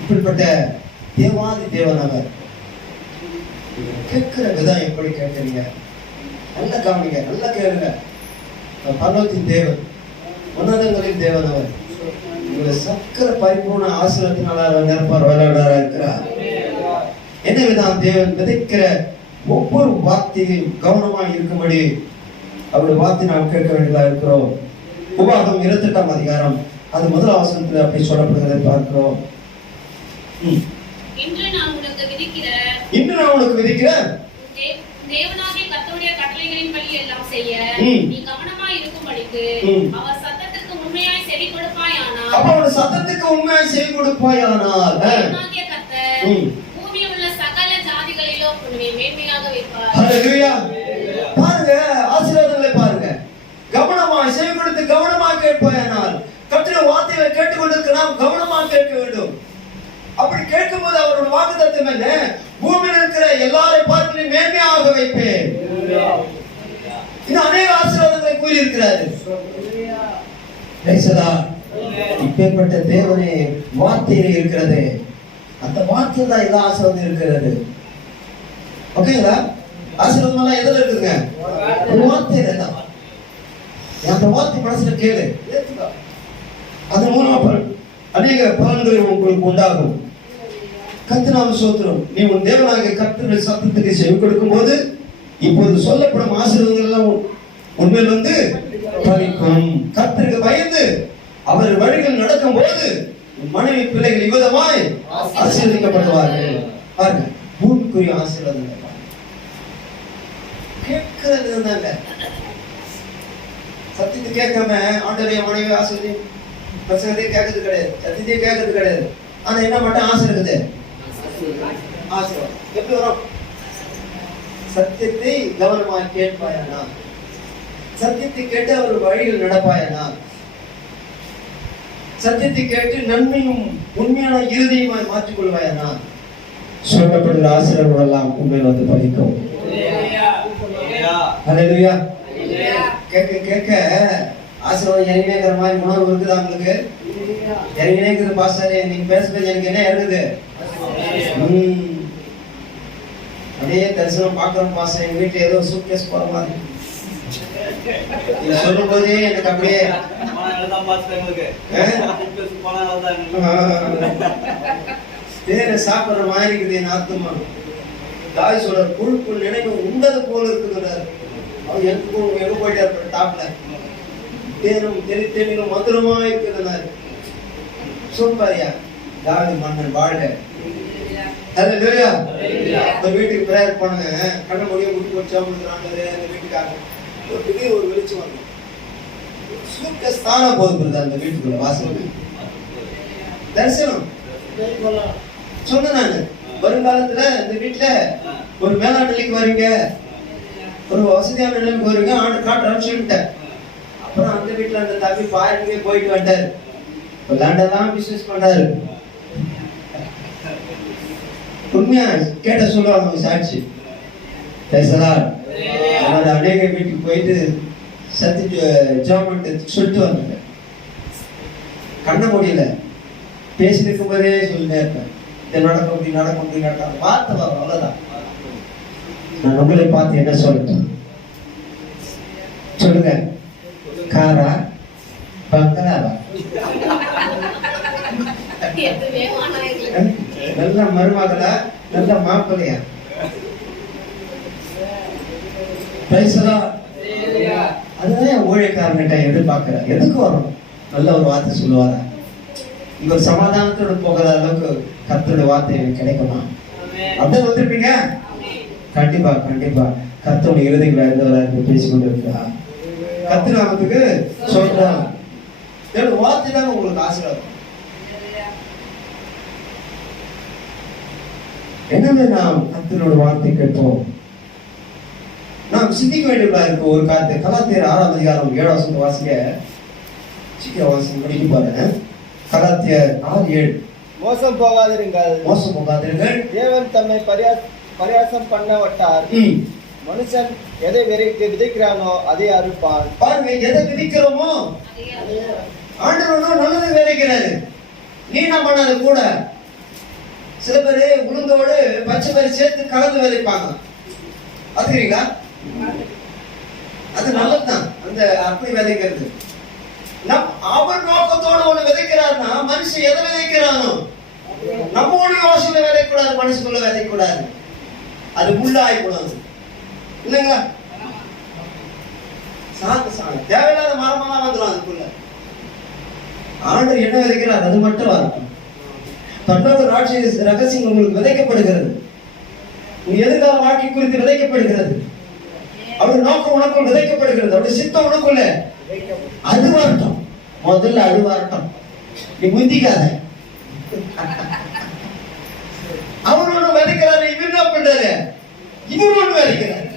இப்படிப்பட்ட தேவாதி தேவன் அவர். கேட்கிற விதம் எப்படி கேட்கிறீங்க? நல்ல கவனிங்க, நல்ல கேளுங்க. பரலோகத்தின் தேவன், உன்னதங்களின் தேவன் அவர். உங்களை சக்கர பரிபூர்ண ஆசீர்வாதத்தினால நிரப்பார் விளையாடாரா இருக்கிறார். என்ன விதம் தேவன் விதைக்கிற ஒவ்வொரு வார்த்தையும் கவனமாக இருக்கும்படி அவருடைய வார்த்தை நாம் கேட்க வேண்டியதா இருக்கிறோம். உபாகம் 28ஆம் அதிகாரம் அது முதல் வசனத்தில் அப்படி சொல்லப்படுகிறதை பார்க்கிறோம். இன்று நான் உனக்கு விதிக்கிற தேவனாகிய கர்த்தருடைய கட்டளைகளின்படி எல்லாம் செய்ய நீ கவனமாய் இருக்கும்படிக்கு அவர் சத்தத்திற்கு உண்மையாய் செவி கொடுப்பாயானால், அப்ப அவர் சத்தத்துக்கு உண்மையாய் செவி கொடுப்பாயானால் தேவனாகிய கர்த்தர் பூமியில் உள்ள சகல ஜாதிகளிலும் உன்னை மேன்மையாக வைப்பார். ஹல்லேலூயா. பாருங்க, ஆசீர்வாதங்களை பாருங்க. கவனமாய் செவி கொடுத்து கவனமாக கேட்பாயானால், கர்த்தருடைய வார்த்தைகளை கேட்டுக்கொண்டிருக்க நாம் கவனமாக கேட்க வேண்டும். அப்படி கேட்கும்போது அவரோட வாக்குத்தத்தம் என்ன? பூமியில் இருக்கிற எல்லாரையும் பார்த்து மேன்மையாக வைப்பேன். இது அநேக ஆசீர்வாதங்களை கூறி இருக்கிறாரு. இப்பேற்பட்ட தேவனே வார்த்தையில இருக்கிறது. அந்த வார்த்தை தான் எல்லா ஆசீர்வாதம் இருக்கிறது. ஓகேங்களா? ஆசீர்வாதம் எல்லாம் எதுல இருக்குங்க? ஒரு வார்த்தையில தான். அந்த வார்த்தை மனசுல கேளு, ஏத்துக்கோ. அது மூலமா அநேக பலன்கள் உங்களுக்கு உண்டாகும். கர்த்தருக்கு ஸ்தோத்திரம். நீ உன் தேவனாகிய கர்த்தருடைய சத்தத்துக்கு செவி கொடுக்கும் போது இப்போது சொல்லப்படும் ஆசீர்வாதங்கள் எல்லாம் உண்மையில் பலிக்கும். கர்த்தருக்கு பயந்து அவர் வழிகள் நடக்கும் போது மனைவி பிள்ளைகள் இவ்விதமாய் ஆசீர்வதிக்கப்படுவார்கள். பாருங்க, பூமிக்குரிய ஆசீர்வாதங்கள் கேட்கிறது இருந்தாங்க. சத்தியத்தை கேட்காம ஆண்டவரைய மனைவி ஆசீர்வதி பிரசங்கத்தை கேட்கறது கிடையாது, சத்தியத்தை கேட்கறது கிடையாது. ஆனா என்ன மட்டும் ஆசை இருக்குது? ஆசீர்வாதம் எப்படி வரும்? சத்தியத்தை கவனமாக கேட்பாயானா, சத்தியத்தை கேட்டு அவர் வழியில் நடப்பாயானா, சத்தியத்தை கேட்டு நன்மையும் உண்மையான இறுதியுமாய் மாற்றிக் கொள்வாயானா, சொல்லப்படுகிற ஆசீர்வாதம் எல்லாம் உண்மையில் பலிக்கும். ஹல்லேலூயா. கேட்க கேட்க ஆசீர்வாதம் இறங்கினேங்கிற மாதிரி உணர்வு இருக்குதா உங்களுக்கு? இறங்கினேங்கிறது பாஸ்டர் நீங்க பேசுறது எனக்கு என்ன இறங்குது? அப்படியே தரிசனம் பாக்குறோம் பாஸ்டர், எங்க வீட்டுல ஏதோ சூட்கேஸ் போற மாதிரி சொல்லும் போதே எனக்கு அப்படியே பேரை சாப்பிடுற மாதிரி இருக்குது என் ஆத்துமா. தாய் சொல்ற புழுக்குள் நினைவு உண்டது போல இருக்குங்கிறாரு. அவர் எனக்கு எங்க போயிட்டாரு டாப்ல தேனும் தெளித்தேனும் மதுரமா இருக்குதுன்னாரு. சூப்பர்யா, தாவீது மன்னன் வாழ்க. ஹல்லேலூயா. அந்த வீட்டுக்கு பிரேயர் பண்ணுங்க, கண்ண முடிய முடி வச்சா ஆண்டவரே அந்த வீட்டுக்காக ஒரு திடீர் ஒரு வெளிச்சம் வந்து சூட்கேஸ் தானா போகுது அந்த வீட்டுக்குள்ள வாசல் தரிசனம் சொன்னேன் நானு. வருங்காலத்துல இந்த வீட்டுல ஒரு மேலாண் நிலைக்கு வரீங்க, ஒரு வசதியான நிலைக்கு வருவீங்க, ஆண்டு காட்டுறான்னு சொல்லிட்டேன். அப்புறம் அந்த வீட்டுல அந்த தம்பி பாருங்க போயிட்டு வந்தாரு, லேண்டெல்லாம் பிசினஸ் பண்ணாரு. உண்மையா கேட்ட சொல்லுவாங்க சாட்சி. பேசலாம் அவர் அநேக வீட்டுக்கு போயிட்டு சத்தி ஜெபம் சொல்லிட்டு வந்தாங்க. கண்ண முடியல, பேசிருக்கும் போதே சொல்லிட்டே இருப்பேன், இது நடக்கும் இப்படி நடக்கும் இப்படி நடக்கும், வார்த்தை வரும், அவ்வளவுதான். நான் உங்களை பார்த்து என்ன சொல்லட்டும் சொல்லுங்க, காரா பங்களாவா, நல்ல மருமகளா நல்ல மாப்பிள்ளையா? அதுதான் ஊழியக்காரன்கிட்ட எதிர்பார்க்கிறேன். எதுக்கு வரும்? நல்ல ஒரு வார்த்தை சொல்லுவாரா? இங்க சமாதானத்தோடு போகிற அளவுக்கு கர்த்தருடைய வார்த்தை எனக்கு கிடைக்குமா? அப்படியே வந்திருப்பீங்க. கண்டிப்பா கண்டிப்பா கர்த்தருடைய இருதயங்களை இருந்தவராக பேசிக்கொண்டு இருக்கிறார். கர்த்தர் நாமத்துக்கு சொல்றான். வார்த்தை தான் உங்களுக்கு ஆசீர்வாதம். எனவே நாம் கர்த்தரோட வார்த்தை கேட்போம். நாம் சிந்திக்க வேண்டியதா இருக்கு. ஒரு காலத்தை கலாத்தியர் 6ஆம் அதிகாரம் 7ஆம் வசனத்தை வாசிக்க. சீக்கிரம் வாசிக்க முடிக்க பாருங்க. கலாத்தியர் 6:7. மோசம் போகாதிருங்கள். தேவன் தம்மை பரியாசம் பண்ணவட்டார். மனுஷன் எதை விதைக்கிறானோ அதை அறுப்பான். பாருங்க, எதை விதைக்கிறோமோ ஆண்டவரும் நல்லது விதைக்கிறாரு. நீ என்ன பண்ணாது கூட. சில பேர் உளுந்தோடு பச்சை பயிர் சேர்த்து கலந்து விதைப்பாங்க. அதுக்கிறீங்களா? அது நல்லதுதான். அந்த அப்படி விதைக்கிறது அவர் நோக்கத்தோடு ஒண்ணு விதைக்கிறார்னா மனுஷன் எதை விதைக்கிறானோ நம்மோட யோசனை விதைக்கூடாது, மனுஷனுக்குள்ள விதைக்கூடாது. அது முள்ளாயிக்கூடாது இல்லைங்களா? தேவையில்லாத மரமெல்லாம் வந்துடும் அதுக்குள்ள. ஆண்டவர் என்ன விதைக்கிறார் அது மட்டும் வரணும். பரலோக ராட்சிய ரகசியம் உங்களுக்கு விதைக்கப்படுகிறது. உங்க எதிர்கால வாழ்க்கை குறித்து விதைக்கப்படுகிறது. அவருடைய நோக்கம் உனக்குள் விதைக்கப்படுகிறது. அவருடைய சித்தம் உனக்குள்ள அது வரட்டும். முதல்ல அது வரட்டும். நீ முந்திக்காத. அவர் ஒண்ணு விதைக்கிறாரு, இவர் என்ன பண்றாரு? இவர் ஒண்ணு விதைக்கிறாரு.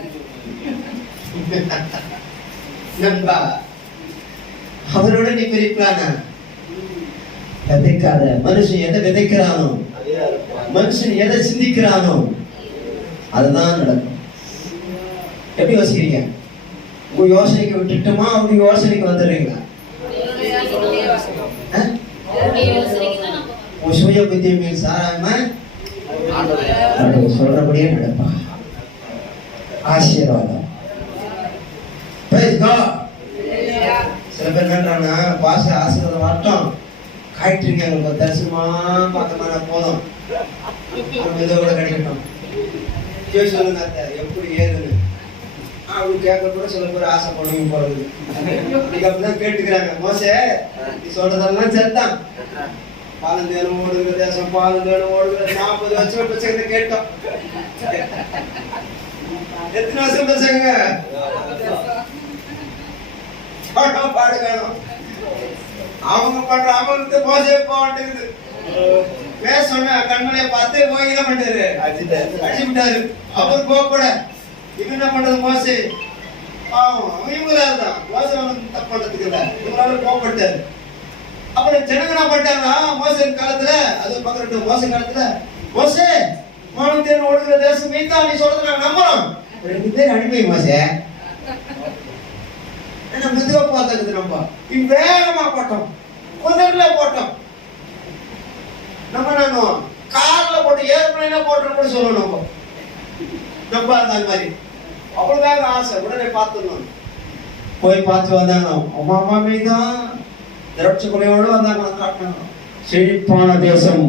நண்பா, அவரோட நீ பிரிக்கலானா? விதைக்காத. மனுஷன் எதை விதைக்கிறானோ, மனுஷன் எதை சிந்திக்கிறானோ அதுதான் நடக்கும். எப்படி யோசிக்கிறீங்க? உங்க யோசனைக்கு விட்டுட்டுமா அவங்க யோசனைக்கு வந்துடுறீங்களா? சுய புத்தி மீன் சாராம சொல்றபடியே நடப்பா. ஆசீர்வாதம். சில பேர் என்னன்றாங்கன்னா பாச ஆசீர்வாதம் வரட்டும், காய்ச்சிருங்க உங்களுக்கு தரிசனமா பார்த்தமான போதும், இதை கூட கிடைக்கட்டும். சொல்லுங்க எப்படி ஏதுன்னு அவங்க கேட்க கூட சில பேர் ஆசைப்படுவீங்க போறது. நீங்க அப்படிதான் கேட்டுக்கிறாங்க. மோசே நீ சொல்றதெல்லாம் சரிதான், பாலம் வேணும் ஓடுகிற தேசம், பாலம் வேணும் ஓடுகிற 40 வருஷம் பசங்க கேட்டோம். எத்தனை வருஷம் பசங்க பாடு வேணும். அவங்க பண்ற அமலுக்கு மோசே போட்டுக்குது. பேச சொன்ன கண்மலையை பார்த்து போய் என்ன பண்ணாரு? அடிச்சு விட்டாரு. அவர் போக கூட இது என்ன பண்றது? மோசே இவங்களா இருந்தான். மோசே தப்பு பண்றதுக்கு இல்ல, இவங்களால கோபப்பட்டாரு. அப்புறம் ஜனங்க என்ன பண்ணிட்டாங்கன்னா மோசே காலத்துல, அது பக்கத்து மோசே காலத்துல, மோசே மானம் தேர்வு ஓடுகிற தேசம் மீத்தா நீ சொல்றது நாங்க நம்புறோம். 2 பேர் அடிமை மோசே என்ன மெதுவா பார்த்துக்குது. நம்ம வேகமா போட்டோம், முதல்ல போட்டோம். நம்ம நானும் கார்ல போட்டு ஏர்பிளைனா போட்டோம் கூட சொல்லணும். நம்ம அந்த மாதிரி அவ்வளவுதான் ஆசை. உடனே பார்த்துடணும். போய் பார்த்து வந்தாங்க. அம்மா அம்மா மீதான் திரட்சை குறையோடு வந்தாங்க. காட்டினாங்க செழிப்பான தேசம்,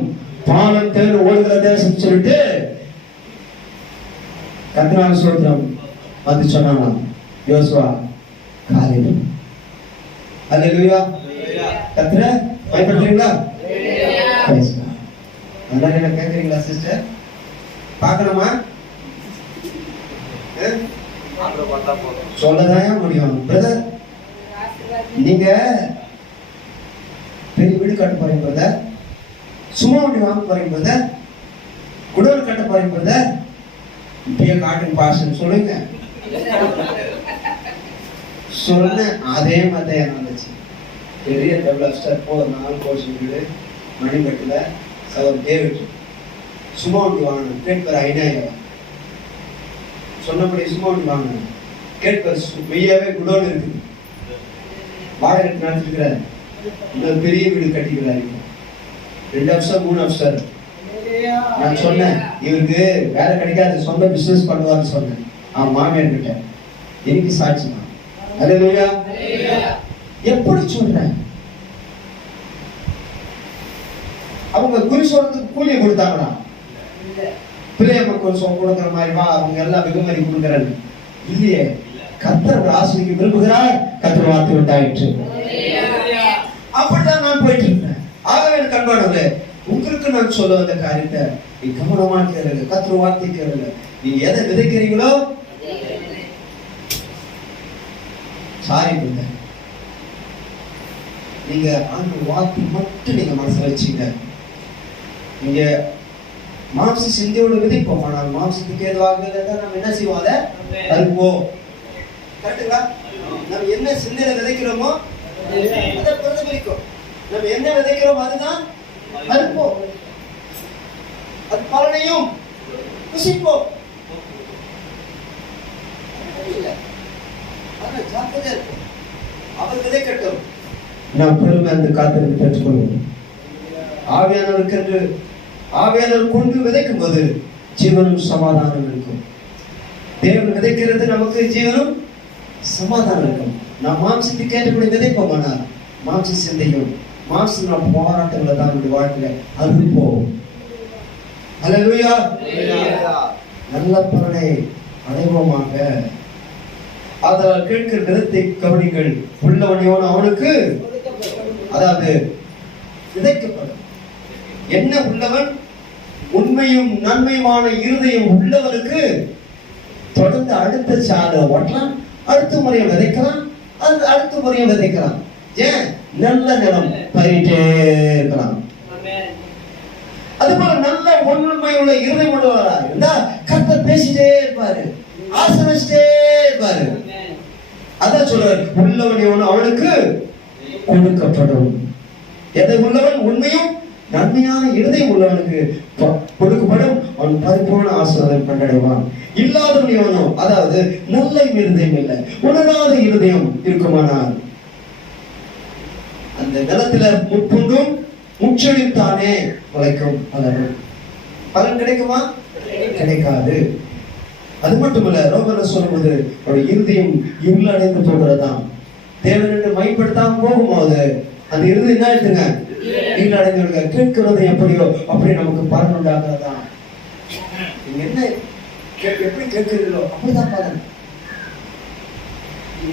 பாலம் தேர்வு ஓடுகிற தேசம் சொல்லிட்டு கத்ரான சோத்திரம் வந்து சொன்னாங்க. யோசுவா காலையில் அல்லேலூயா. கத்ர பயன்படுத்துறீங்களா? அதனால என்ன கேட்குறீங்களா சிஸ்டர்? பார்க்கணுமா? சொல்லதான் முடியும். பிரதர் நீங்க பெரிய வீடு கட்ட போறீங்க பிரதர், சும்மா வண்டி வாங்க போறீங்க பிரதர், குடோன் கட்ட போறீங்க பிரதர், இப்பயே காட்டுங்க பாசன்னு சொல்லுங்க. சொன்ன அதே மாதிரி தான் நடந்துச்சு. பெரிய டெவலப் ஸ்டார் 4 கோர்ஸ் வீடு மணிப்பட்டில் சவர் டேவிட் சும்மா ஒன்று வாங்கணும். கேட்பர் 5000 சொன்னபடி சும்மா ஒன்று வாங்கணும். கேட்பர் மெய்யாவே குடோன் இருக்குது, வாடகை நடத்திருக்கிறார். இன்னொரு பெரிய வீடு கட்டிக்கிறாரு. 2 அப்ஸ்டார் 3 அப்ஸ்டார். நான் சொன்னேன் இவருக்கு வேலை கிடைக்காது, சொந்த பிசினஸ் பண்ணுவார்னு சொன்னேன். அவன் மாமியார் கிட்ட எனக்கு சாட்சி தான். அல்லேலூயா. எப்படி சொல்றேன்? அவங்க குறி சொல்றதுக்கு கூலி கொடுத்தாங்களா? பிள்ளைய மக்கள் கொடுக்குற மாதிரி வா அவங்க எல்லாம் வெகுமதி கொடுக்குறாங்க இல்லையே. கர்த்தர் ஆசிரியர் விரும்புகிறார், கர்த்தர் வார்த்தை உண்டாயிற்று. அப்படித்தான் நான் போயிட்டு இருக்கேன். ஆகவே எனக்கு அன்பானவர்களே, உங்களுக்கு நான் சொல்ல வந்த காரியத்தை நீ கவனமா கேளுங்க. கர்த்தர் வார்த்தை கேளுங்க. நீங்க எதை விதைக்கிறீங்களோ சாரி கொடுங்க. நீங்க அந்த வார்த்தை மட்டும் நீங்க மனசுல வச்சுங்க. நீங்க மாம்ச சிந்தையோட விதைப்போம், ஆனால் மாம்சத்துக்கு ஏதுவாக நம்ம என்ன செய்வோம்? அதை அறுப்போம். கரெக்டுங்களா? நம்ம என்ன சிந்தையில விதைக்கிறோமோ அதை பிரதிபலிக்கும். நம்ம என்ன விதைக்கிறோமோ அதுதான் அறுப்போம். அது பலனையும் புசிப்போம். அவர் விதைக்கட்டும், நாம் பெருமை அந்த காத்திருந்து பெற்றுக்கொள்வோம். ஆவியானவர் கொண்டு விதைக்கும் போது ஜீவனும் சமாதானம் இருக்கும். தேவன் விதைக்கிறது நமக்கு ஜீவனும் சமாதானம் இருக்கும். நாம் மாம்சத்துக்கு ஏற்றபடி விதைப்போமானால் மாம்ச சிந்தையும் மாம்ச போராட்டங்களை தான் நம்முடைய வாழ்க்கையில அறுப்போம். அல்லேலூயா. நல்ல பலனை அடைவோமாக. அதனால் கேட்கிற விதத்தை கவனிங்கள். உள்ளவனையோடு அவனுக்கு அதாவது விதைக்கப்படும். என்ன உள்ளவன்? உண்மையும் நன்மையுமான இருதயம் உள்ளவனுக்கு தொடர்ந்து அடுத்த சாலை ஓட்டலாம், அடுத்த முறையை விதைக்கலாம், அடுத்த முறையை விதைக்கலாம். ஏன்? நல்ல நிலம் பயிரிட்டே இருக்கலாம். அதுபோல நல்ல உண்மை உள்ள இருதயம் உள்ளவரா இருந்தா கர்த்தர் பேசிட்டே இருப்பாரு, ஆசீர்வதிச்சிட்டே இருப்பாரு. அதான் சொல்றாரு, உள்ளவன் எவனோ அவனுக்கு கொடுக்கப்படும். எதை உள்ளவன்? உண்மையும் நன்மையான இருதயம் உள்ளவனுக்கு கொடுக்கப்படும், அவன் பரிபூர்ண ஆசீர்வாதம் கண்டடைவான். இல்லாதவன் எவனோ, அதாவது நல்ல இருதயம் இல்லை, உணராத இருதயம் இருக்குமானால் அந்த நிலத்துல முட்புண்டும் முச்செடித்தானே முளைக்கும். பலன் கிடைக்குமா? கிடைக்காது. அது மட்டுமல்ல, ரோமர்ல சொல்லும்போது அவருடைய இருதயம் இருள் அடைந்து போகிறதான். தேவன் என்று மைப்படுத்தாம போகும்போது அந்த இருதயம் என்ன ஆயிடுங்க? இருள் அடைந்து. கேட்கிறது எப்படியோ அப்படி நமக்கு பலன் உண்டாகிறதான். நீங்க என்ன எப்படி கேட்கிறீங்களோ அப்படிதான் பலன்.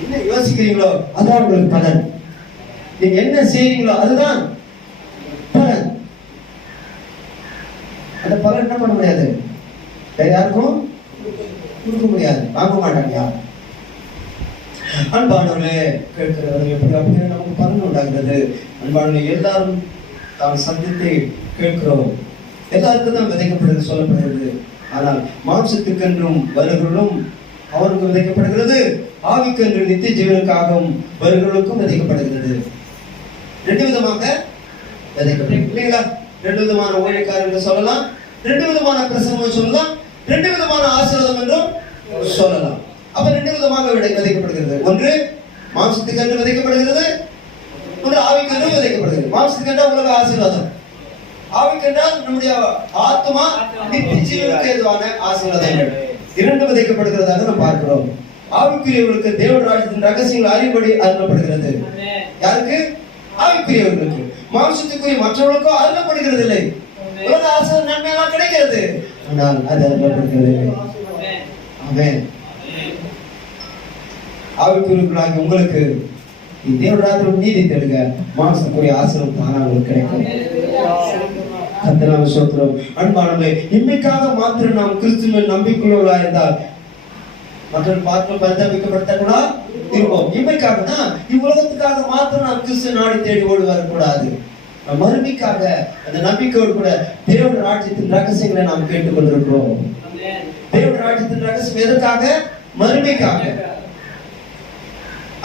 என்ன யோசிக்கிறீங்களோ அதான் உங்களுக்கு பலன். நீங்க என்ன செய்றீங்களோ அதுதான் பலன். அந்த பலன் என்ன பண்ண முடியாது, வேற யாருக்கும் கொடுக்க முடியாது, வாங்க மாட்டாங்க. அன்பானவர்களே, கேட்கிறவர்கள் எப்படி அப்படியே நமக்கு பலன் உண்டாகிறது. அன்பானவர்களே, எல்லாரும் தாம் சந்தித்து கேட்கிறோம், எல்லாருக்கும் தான் விதைக்கப்படுகிறது சொல்லப்படுகிறது. ஆனால் மாம்சத்துக்கென்றும் வருகளும் அவருக்கு விதைக்கப்படுகிறது, ஆவிக்கென்று நித்திய ஜீவனுக்காகவும் வருகளுக்கும் விதைக்கப்படுகிறது. 2 விதமாக விதைக்கப்படுகிறது இல்லைங்களா? 2 விதமான ஊழியக்காரர்கள் சொல்லலாம், 2 விதமான பிரசங்கம் சொல்லலாம், 2 விதமான ஆசீர்வாதம் என்றும் சொல்லலாம். அப்ப 2 விதமாக விதைக்கப்படுகிறது. ஒன்று மாம்சத்துக்கென்று விதைக்கப்படுகிறது, ஒன்று ஆவிக்கென்று விதைக்கப்படுகிறது. மாம்சத்துக்கென்றா உலக ஆசீர்வாதம், ஆவிக்கென்றால் நம்முடைய ஆத்மா நித்திய ஜீவனுக்கு ஏதுவான ஆசீர்வாதங்கள். 2 விதைக்கப்படுகிறதாக நாம் பார்க்கிறோம். ஆவிக்குரியவர்களுக்கு தேவனுடைய ராஜ்யத்தின் ரகசியங்கள் அறிவுபடி அருளப்படுகிறது. யாருக்கு? ஆவிக்குரியவர்களுக்கு. மாம்சத்துக்குரிய மற்றவர்களுக்கோ அருளப்படுகிறது இல்லை. உலக ஆசீர்வாதம் நன்மையெல்லாம் கிடைக்கிறது, ஆனால் அது அருளப்படுகிறது இல்லை. ஆமென். ஆவிக்குரியவர்களாகிய உங்களுக்கு தேவனுடைய நீதி தேடுங்க, மாம்சத்துக்குரிய ஆசீர்வாதம் தானா உங்களுக்கு கிடைக்கும். கர்த்தராகிய ஸ்தோத்திரம். அன்பானவர்களே, இன்மைக்காக மாத்திரம் நாம் கிறிஸ்துவின் நம்பிக்கையுள்ளவர்களாக இருந்தால் மற்றவர்கள் பார்க்க பரிதாபிக்கப்படக்கூடா இருப்போம். இன்மைக்காகனா இவ்வுலகத்துக்காக மாத்திரம் நாம் கிறிஸ்து நாடி தேடி ஓடி வரக்கூடாது. மறுமைக்காக அந்த நம்பிக்கையோடு கூட தேவனுடைய ராஜ்யத்தின் ரகசியங்களை நாம் கேட்டுக் கொண்டிருக்கிறோம். தேவனுடைய ராஜ்யத்தின் ரகசியம் எதற்காக? மறுமைக்காக.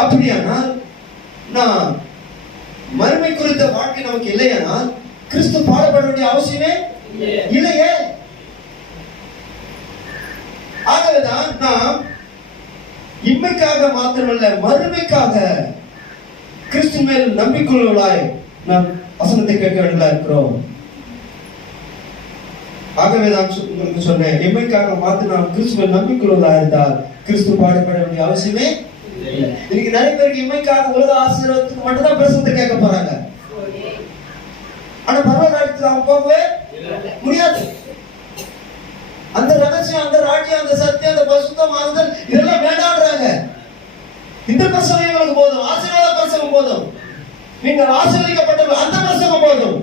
அப்படியானால் நான் மறுமை குறித்த வாழ்க்கை நமக்கு இல்லையானால் கிறிஸ்து பாடுபட வேண்டிய அவசியமே இல்லையே. ஆகவேதான் நாம் இம்மைக்காக மாத்திரமல்ல மறுமைக்காக கிறிஸ்து மேல் நம்பிக்கையுள்ளவர்களாய் நாம் வசனத்தை கேட்க வேண்டியதா இருக்கிறோம். ஆகவேதான் உங்களுக்கு சொன்னேன், இம்மைக்காக மாத்திரம் நாம் கிறிஸ்து மேல் நம்பிக்கையுள்ளவர்களா இருந்தால் கிறிஸ்து பாடுபட வேண்டிய அவசியமே இல்லை. இன்னைக்கு நிறைய பேருக்கு இம்மைக்காக உலக ஆசீர்வாதத்துக்கு மட்டும்தான் பிரசனத்தை கேட்க போறாங்க. ஆனா பரவாயில்ல அவங்க போகவே முடியாது. அந்த ரகசியம், அந்த ராஜ்யம், அந்த சத்தியம், அந்த பரிசுத்தம், ஆறுதல் இதெல்லாம் வேண்டாம்ன்றாங்க. இந்த பிரசவம் எங்களுக்கு போதும், ஆசீர்வாத பிரசவம் போதும், நீங்கள் ஆசீர்வதிக்கப்பட்ட அந்த பிரசவம் போதும்.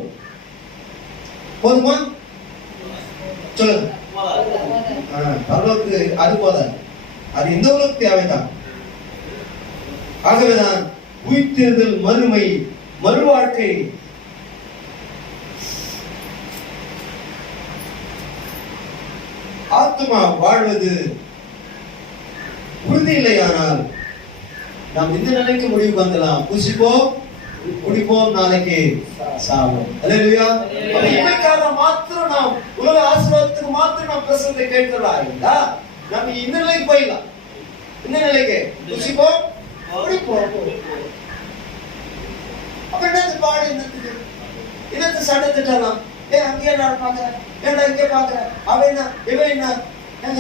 போதுமா? சொல்லுங்க. பரலோகத்துக்கு அது போதாது, அது இந்த உலகத்துக்கு தேவைதான். ஆகவேதான் உயிர்த்தெழுதல், மறுமை, மறுவாழ்க்கை, ஆத்மா வாழ்வது உறுதி இல்லையானால் நாம் இந்த நிலைக்கு முடிவுக்கு வந்துடலாம். புசிப்போம், குடிப்போம், நாளைக்கு சாவோம். அல்லேலூயா. இவைக்காக மாத்திரம் நாம் உலக ஆசீர்வாதத்துக்கு மாத்திரம் நாம் பிரசங்கத்தை கேட்கிறதா இருந்தா நம்ம இந்த நிலைக்கு போயிடலாம். இந்த நிலைக்கு புசிப்போம், குடிப்போம். அப்ப என்னது பாடு, என்னத்துக்கு இதற்கு சண்டை திட்டலாம். அங்கேயே நான் பாக்குறேன், ஏன்டா இங்கே பாக்குறேன், அவன் என்ன இவன் என்ன,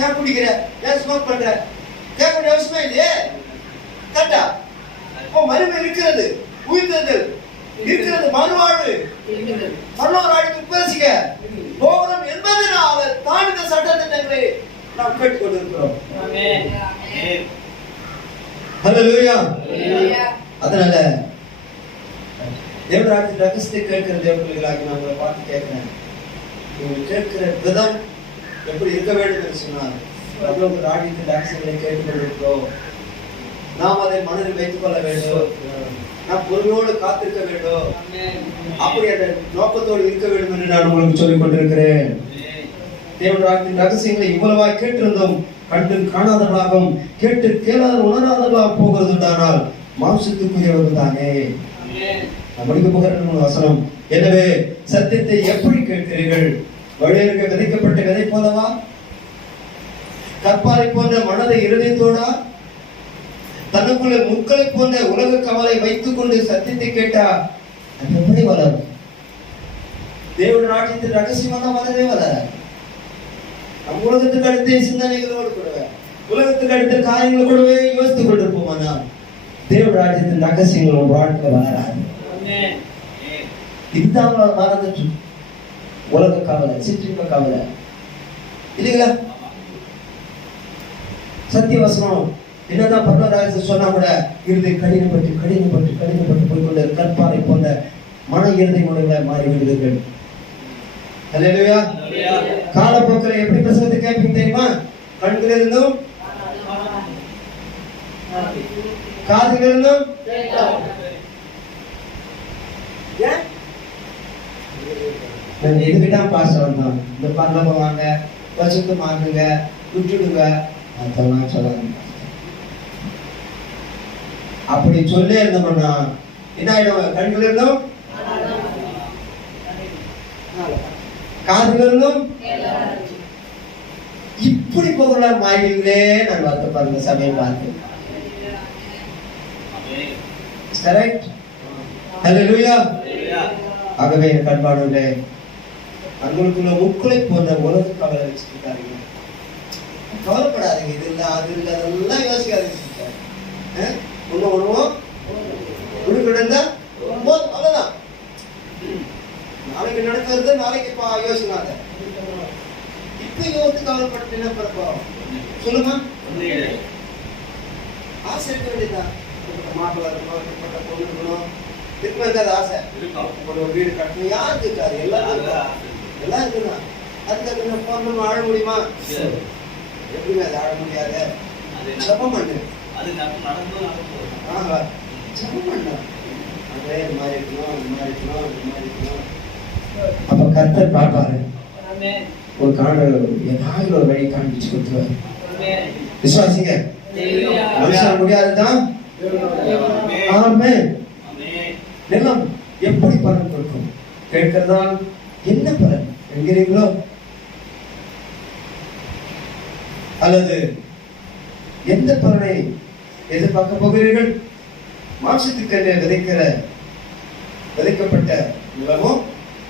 ஏன் குடிக்கிற, ஏன் ஸ்மோக் பண்ற, கேட்க வேண்டிய அவசியமே இல்லையே. கரெக்டா? இப்போ மறுமை இருக்கிறது, உயிர்த்தெழுதல் இருக்கிறது, மறுவாழ்வு, மறுவாழ்வு வாழ்க்கை பேசிக்க போகணும் என்பதனால தான் இந்த சட்ட திட்டங்களை நாம் கேட்டுக்கொண்டிருக்கிறோம். ஹல்லேலூயா. அதனால தேவராஜ்ய ரகசியத்தை கேட்கிற தேவ பிள்ளைகளாகி நான் உங்களை பார்த்து கேட்கிறேன், நீங்கள் கேட்கிற விதம் எப்படி இருக்க வேண்டும் என்று சொன்னார். அவ்வளவு ராஜ்யத்தின் ரகசியங்களை கேட்டுக்கொண்டிருக்கிறோம். நாம் அதை மனதில் வைத்துக் கொள்ள வேண்டும், நாம் பொறுமையோடு காத்திருக்க வேண்டும், அப்படி அந்த நோக்கத்தோடு இருக்க வேண்டும் என்று நான் உங்களுக்கு சொல்லிக் கொண்டிருக்கிறேன். தேவராஜ்யத்தின் ரகசியங்களை இவ்வளவாய் கேட்டிருந்தோம், கண்டு காணாதவர்களாகவும் கேட்டு கேளாத உணராதவர்களாக போகிறது என்றால் மாம்சத்துக்குரியவர்கள் தானே. முடிக்க போகிற வசனம், எனவே சத்தியத்தை எப்படி கேட்கிறீர்கள்? வழியிருக்க விதைக்கப்பட்ட விதை போலவா? கற்பாரை போன்ற மனதை இருதயத்தோடா? தனக்குள்ள முட்களை போன்ற உலக கவலை வைத்துக் கொண்டு சத்தியத்தை கேட்டா அது எப்படி வளரும்? தேவன் ராஜ்யத்தின் ரகசியமா தான் வளரவே வளராது. நம் உலகத்துக்கு அடுத்த சிந்தனைகளோடு கூடவே, உலகத்துக்கு அடுத்த காரியங்களை கூடவே யோசித்துக் கொண்டிருப்போமானா தேவன் ராஜ்யத்தின் ரகசியங்கள் வாழ்க்கை வளராது. இதுதான் மறந்துட்டு உலக கவலை, சிற்றின்ப கவலை இல்லைங்களா? சத்திய வசனம் என்னதான் பரலோக சொன்னா கூட இறுதி கடினப்பட்டு போய்கொண்டு கற்பாறை போன்ற மன இறுதி முறைகளை மாறி விடுவீர்கள். அல்லேலூயா. காலப்போக்கில் எப்படி பிரசங்கத்தை கேட்பீங்க தெரியுமா? கண்கள் இருந்தும் காதுகள் இருந்தும் எதுக்கிட்டான் பாச வந்தான், இந்த பரலோகம் வாங்க, வசத்து மாறுங்க, விட்டுடுங்க, அதெல்லாம் சொல்லாங்க. அப்படி சொல்லே இருந்தோம்னா என்ன ஆயிடும்? கண்கள் இருந்தும் காதுகள் இருந்தும் இப்படி போகல மாறிங்களே. நான் பார்த்து பாருங்க, சமயம் பார்த்து. கரெக்ட்? ஹல்லேலூயா. ஆகவே கண்பாடுகளே, அவங்களுக்குள்ள முக்களை போன்ற உலக கவலை வச்சுருக்காங்க. கவலைப்படாதீங்க, இது இல்லை அது இல்லை அதெல்லாம் யோசிக்காதீங்க. ஒண்ணு ஒண்ணுவோம் உடுக்கிடந்தா அவ்வளவுதான். நாளைக்கு நடக்கிறது நாளைக்கு யோசிக்காத, இப்ப யோசித்து கவலைப்பட்டு என்ன பிறப்போம் சொல்லுமா? ஆசை இருக்க வேண்டியதுதான். மாப்பிள்ளை இருக்கணும், இப்பட்ட பொண்ணு இருக்கணும், இதுக்கு இருக்காது ஆசை. ஒரு வீடு கட்டணும், யாருக்கு இருக்காது? எல்லாம் இருக்குதான். அதுக்கு நம்ம ஆழ முடியுமா? எப்படிங்க அது ஆழ முடியாது? ஜபம் பண்ணு, ஜபம் பண்ண அதே மாதிரி இருக்கணும், அது மாதிரி இருக்கணும், அது மாதிரி இருக்கணும். அப்ப கர்த்தர் பார்ப்பாரு, ஒரு ஏதாவது ஒரு வழி காண்பிச்சு கொடுத்துருவாரு. விசுவாசிங்க. மனுஷன் முடியாதுதான், ஆமென். நிலம் எப்படி பலன் கொடுக்கும்? கேட்கிறதால் என்ன பலன் என்கிறீங்களோ அல்லது எந்த பலனை எதிர்பார்க்க போகிறீர்கள்? மாம்சத்துக்கென்று விதைக்கப்பட்ட நிலமோ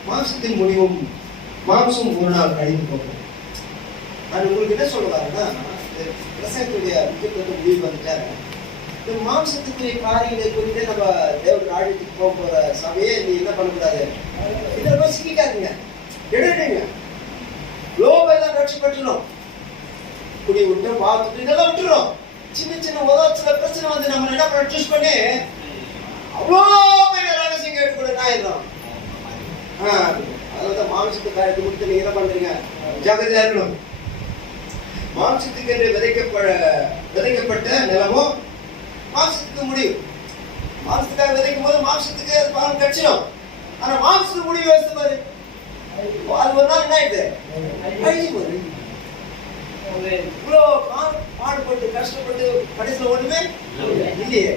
மாம்சத்தின் முடிவும் மாம்சம் ஒரு நாள் அழிந்து போகும். நான் உங்களுக்கு என்ன சொல்லுவாருன்னா, விவசாயத்துடைய முக்கியத்துவத்தை முடிவு வந்துட்டாரு. இந்த மாம்சத்துக்குரிய காரியங்களை குறித்து நம்ம தேவன் ஆழ்த்துக்கு போக போற சமயே நீ என்ன பண்ணக்கூடாது, இதில் போய் சிக்கிக்காதுங்க, எடுங்க. லோபெல்லாம் ரட்சிப்பட்டுரும், குடி விட்டு பார்த்துட்டு இதெல்லாம் விட்டுரும். சின்ன சின்ன சில பிரச்சனை வந்து நம்ம என்ன பண்ண சூஸ் பண்ணி அவ்வளோ பெரிய ரகசியம் கேட்டுக்கூட ஆயிடுறோம். அதாவது மாம்சத்து காரியத்தை கொடுத்து நீங்க என்ன பண்றீங்க, ஜாகிரதையா இருக்கணும். மாம்சத்துக்கு என்று விதைக்கப்பட்ட நிலமோ மாம்சத்துக்கு முடியும். மாம்சத்துக்காக விதைக்கும் போது மாம்சத்துக்கு அது பலன் கிடைச்சிடும். ஆனா மாம்சத்துக்கு முடிவு வச்சு பாரு, அது ஒரு நாள் என்ன ஆயிடுது, அழிஞ்சு போகுது. இவ்வளோ பாடுபட்டு கஷ்டப்பட்டு கடைசியில் ஒண்ணுமே இல்லையே.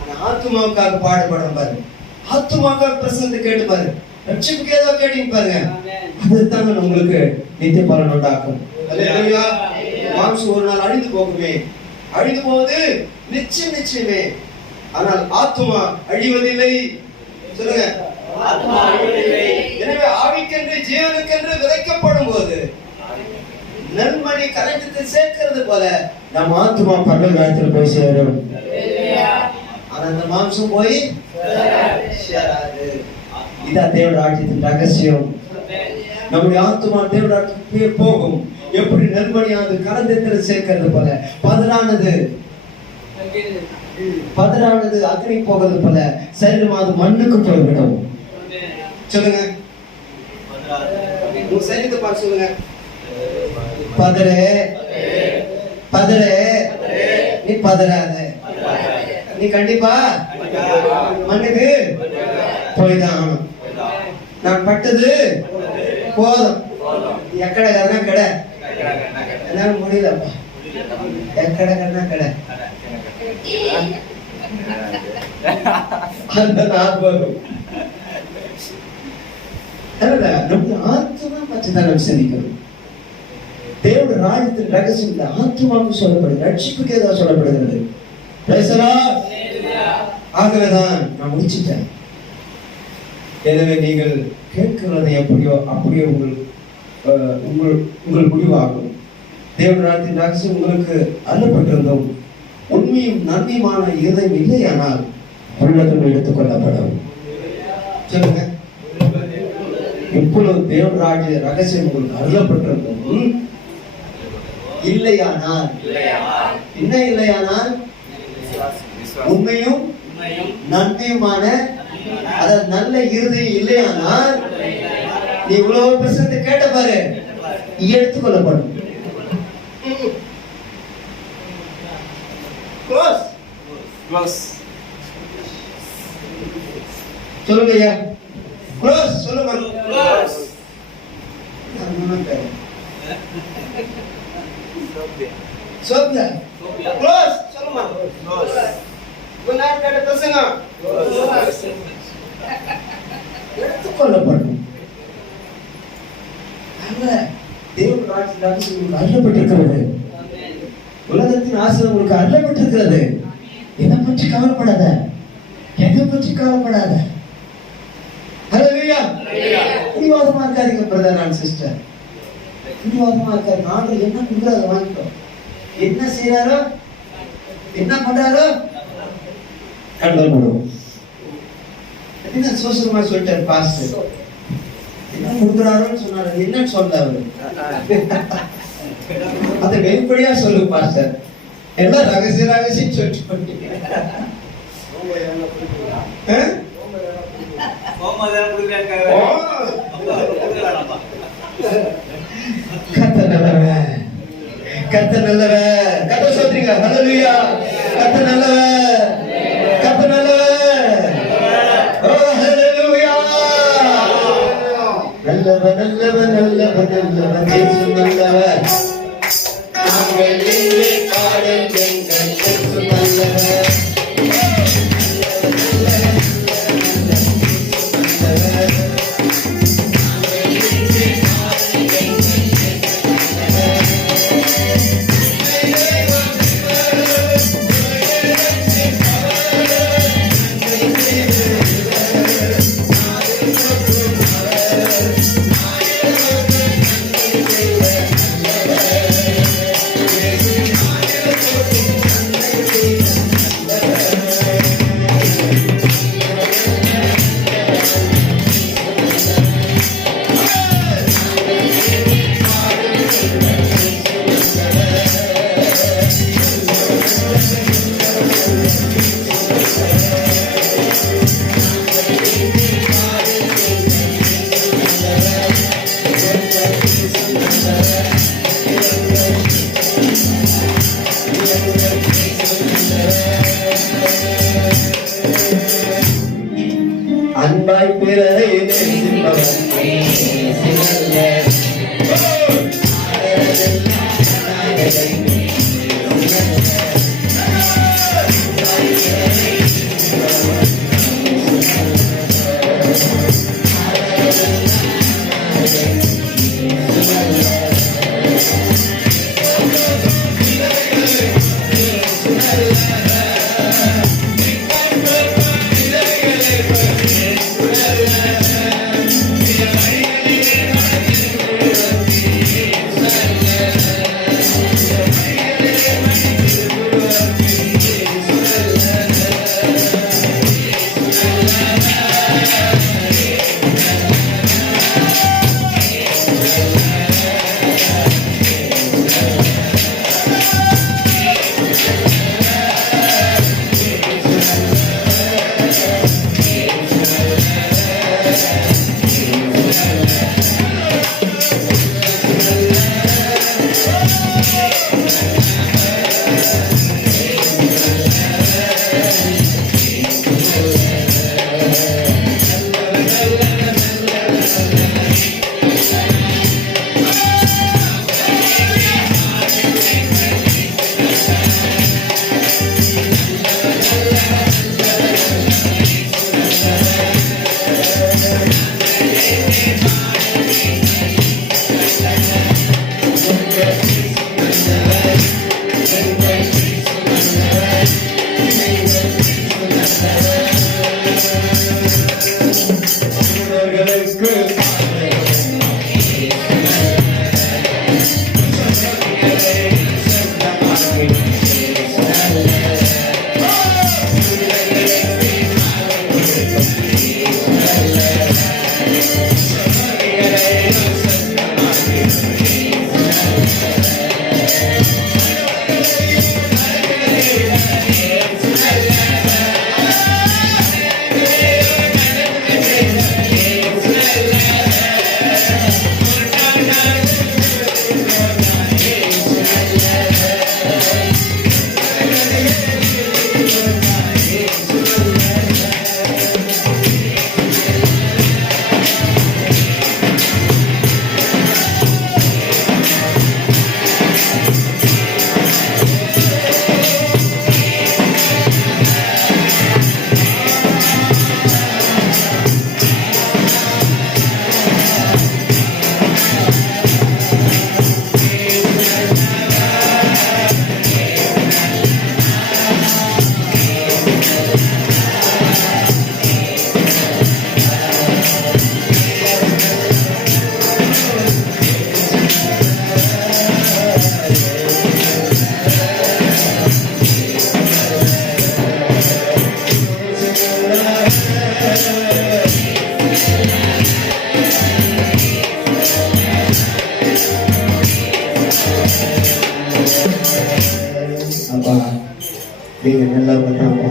ஆனா ஆத்துமாவுக்காக பாடுபடும் பாரு, ஆத்துமாவுக்காக பிரசனத்தை கேட்டு பாரு, ரட்சிப்புக்கு ஏதோ கேட்டீங்க பாருங்க, அதுதான் உங்களுக்கு நித்திய பலன் உண்டாக்கும். மாம்சம் ஒரு நாள் அழிந்து போகுமே, அழிந்து போவது நிச்சயமே. ஆனால் ஆத்துமா அழிவதில்லை. சொல்லுங்க, எனவே ஆவிக்கென்று ஜீவனுக்கென்று விதைக்கப்படும் போது நன்மணி கரைச்சத்தில் சேர்க்கிறது போல நம்ம ஆத்துமா பரலோகத்தில் போய் சேரும். ஆனா அந்த மாம்சம் போய் சேராது. இதான் தேவனுடைய ராஜ்யத்தின் ரகசியம். நம்முடைய ஆத்துமா தேவனுடைய ராஜ்யத்துக்கு போகும். எப்படி நெல்மணியானது கரந்தத்தில் சேர்க்கிறது போல, பதறானது அக்னி போகிறது போல சரீரமானது மண்ணுக்கு போய்விடும். சொல்லுங்க, உங்க சரீரத்தை பார்த்து சொல்லுங்க, பதற நீ பதறாத, நீ கண்டிப்பா மண்ணுக்கு போய்தான். நான் பட்டது போதும், எக்கடை கண்ணா கடை என்னால முடியலப்பா, எக்கடை கண்ணா கடை அந்த நாள் வரும். நம்முடைய ஆத்மா பற்றி தான் நம்ம சிந்திக்கணும். தேவனுடைய ராஜ்யத்தின் ரகசியம் இந்த ஆத்மாவுக்கு சொல்லப்படுது, ரட்சிப்புக்கு ஏதாவது சொல்லப்படுகிறது. ஆகவேதான் நான் முடிச்சுட்டேன். எனவே நீங்கள் கேட்கிறதை எப்படியோ அப்படியே உங்கள் முடிவாகும். தேவனுடைய ராஜ்யத்தின் ரகசியம் உங்களுக்கு அருளப்பட்டிருந்தோம். உண்மையும் நன்மையுமான இருதயம் இல்லையானால் உள்ளதும் எடுத்துக் கொள்ளப்படும். சொல்லுங்க, எப்பொழுது தேவனுடைய ராஜ்ய ரகசியம் உங்களுக்கு அருளப்பட்டிருந்தோம் இல்லையானால், என்ன இல்லையானால், உண்மையும் நன்மையுமான அதாவது நல்ல இருதயம் இல்லையானால், நீ இவ்வளவு பிரசனத்தை கேட்ட பாரு, எடுத்துக்கொள்ளப்படும். சொல்லுங்க ஐயா, க்ளோஸ் சொல்லுங்க, எடுத்துக்கொள்ளப்படும். அருளப்பட்டிருக்கிறது, உலகத்தின் ஆசை உங்களுக்கு அருளப்பட்டிருக்கிறது. எதை பற்றி கவலைப்படாத, எதை பற்றி கவலைப்படாத. பிடிவாதமா இருக்காதீங்க பிரதர் அண்ட் சிஸ்டர், பிடிவாதமா இருக்காது. நாங்கள் என்ன கொடுக்குறத வாங்கிட்டோ, என்ன செய்யறாரோ என்ன பண்றாரோ கண்ட்ரோல் பண்ணுவோம். என்ன சோசமா சொல்லிட்டாரு பாஸ்டர், என்ன கொடுக்குறாரோன்னு சொன்னாரு, என்னன்னு சொல்றாரு, அதை வெளிப்படையா சொல்லு பாஸ்டர், எல்லாம் ரகசியம் சொல்லிட்டு கர்த்தர் நல்லவர், கர்த்தர் சொல்றீங்க ஹல்லேலூயா, கர்த்தர் நல்லவர், கர்த்தர் நல்லவர், ஓ ஹல்லேலூயா, நல்லவர் நல்லவர் நல்லவர் நல்லவர் இயேசு நல்லவர், நாங்கள் இங்கே பாடும் எங்கள் இயேசு நல்லவர், அப்பா நீங்க நல்லா பண்ணாப்பா.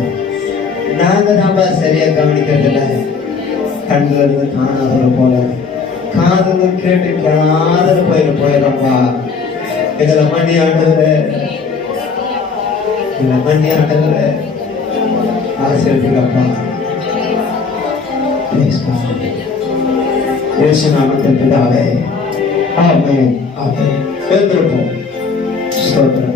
நாங்க தான்ப்பா சரியா கவனிக்கிறதில்ல. கண்ணுல இருந்து காணாதது போல, காதுல கேட்டு காணாதது போயிடுறோம்ப்பா. இதுல மணி ஆண்டவரு, இதுல மணி ஆண்டவரு ஆசீர்வதிங்கப்பா. இயேசு நாமத்தில் பிதாவே, ஆமென், ஆமென். எழுந்திருப்போம். ஸ்தோத்திரம்.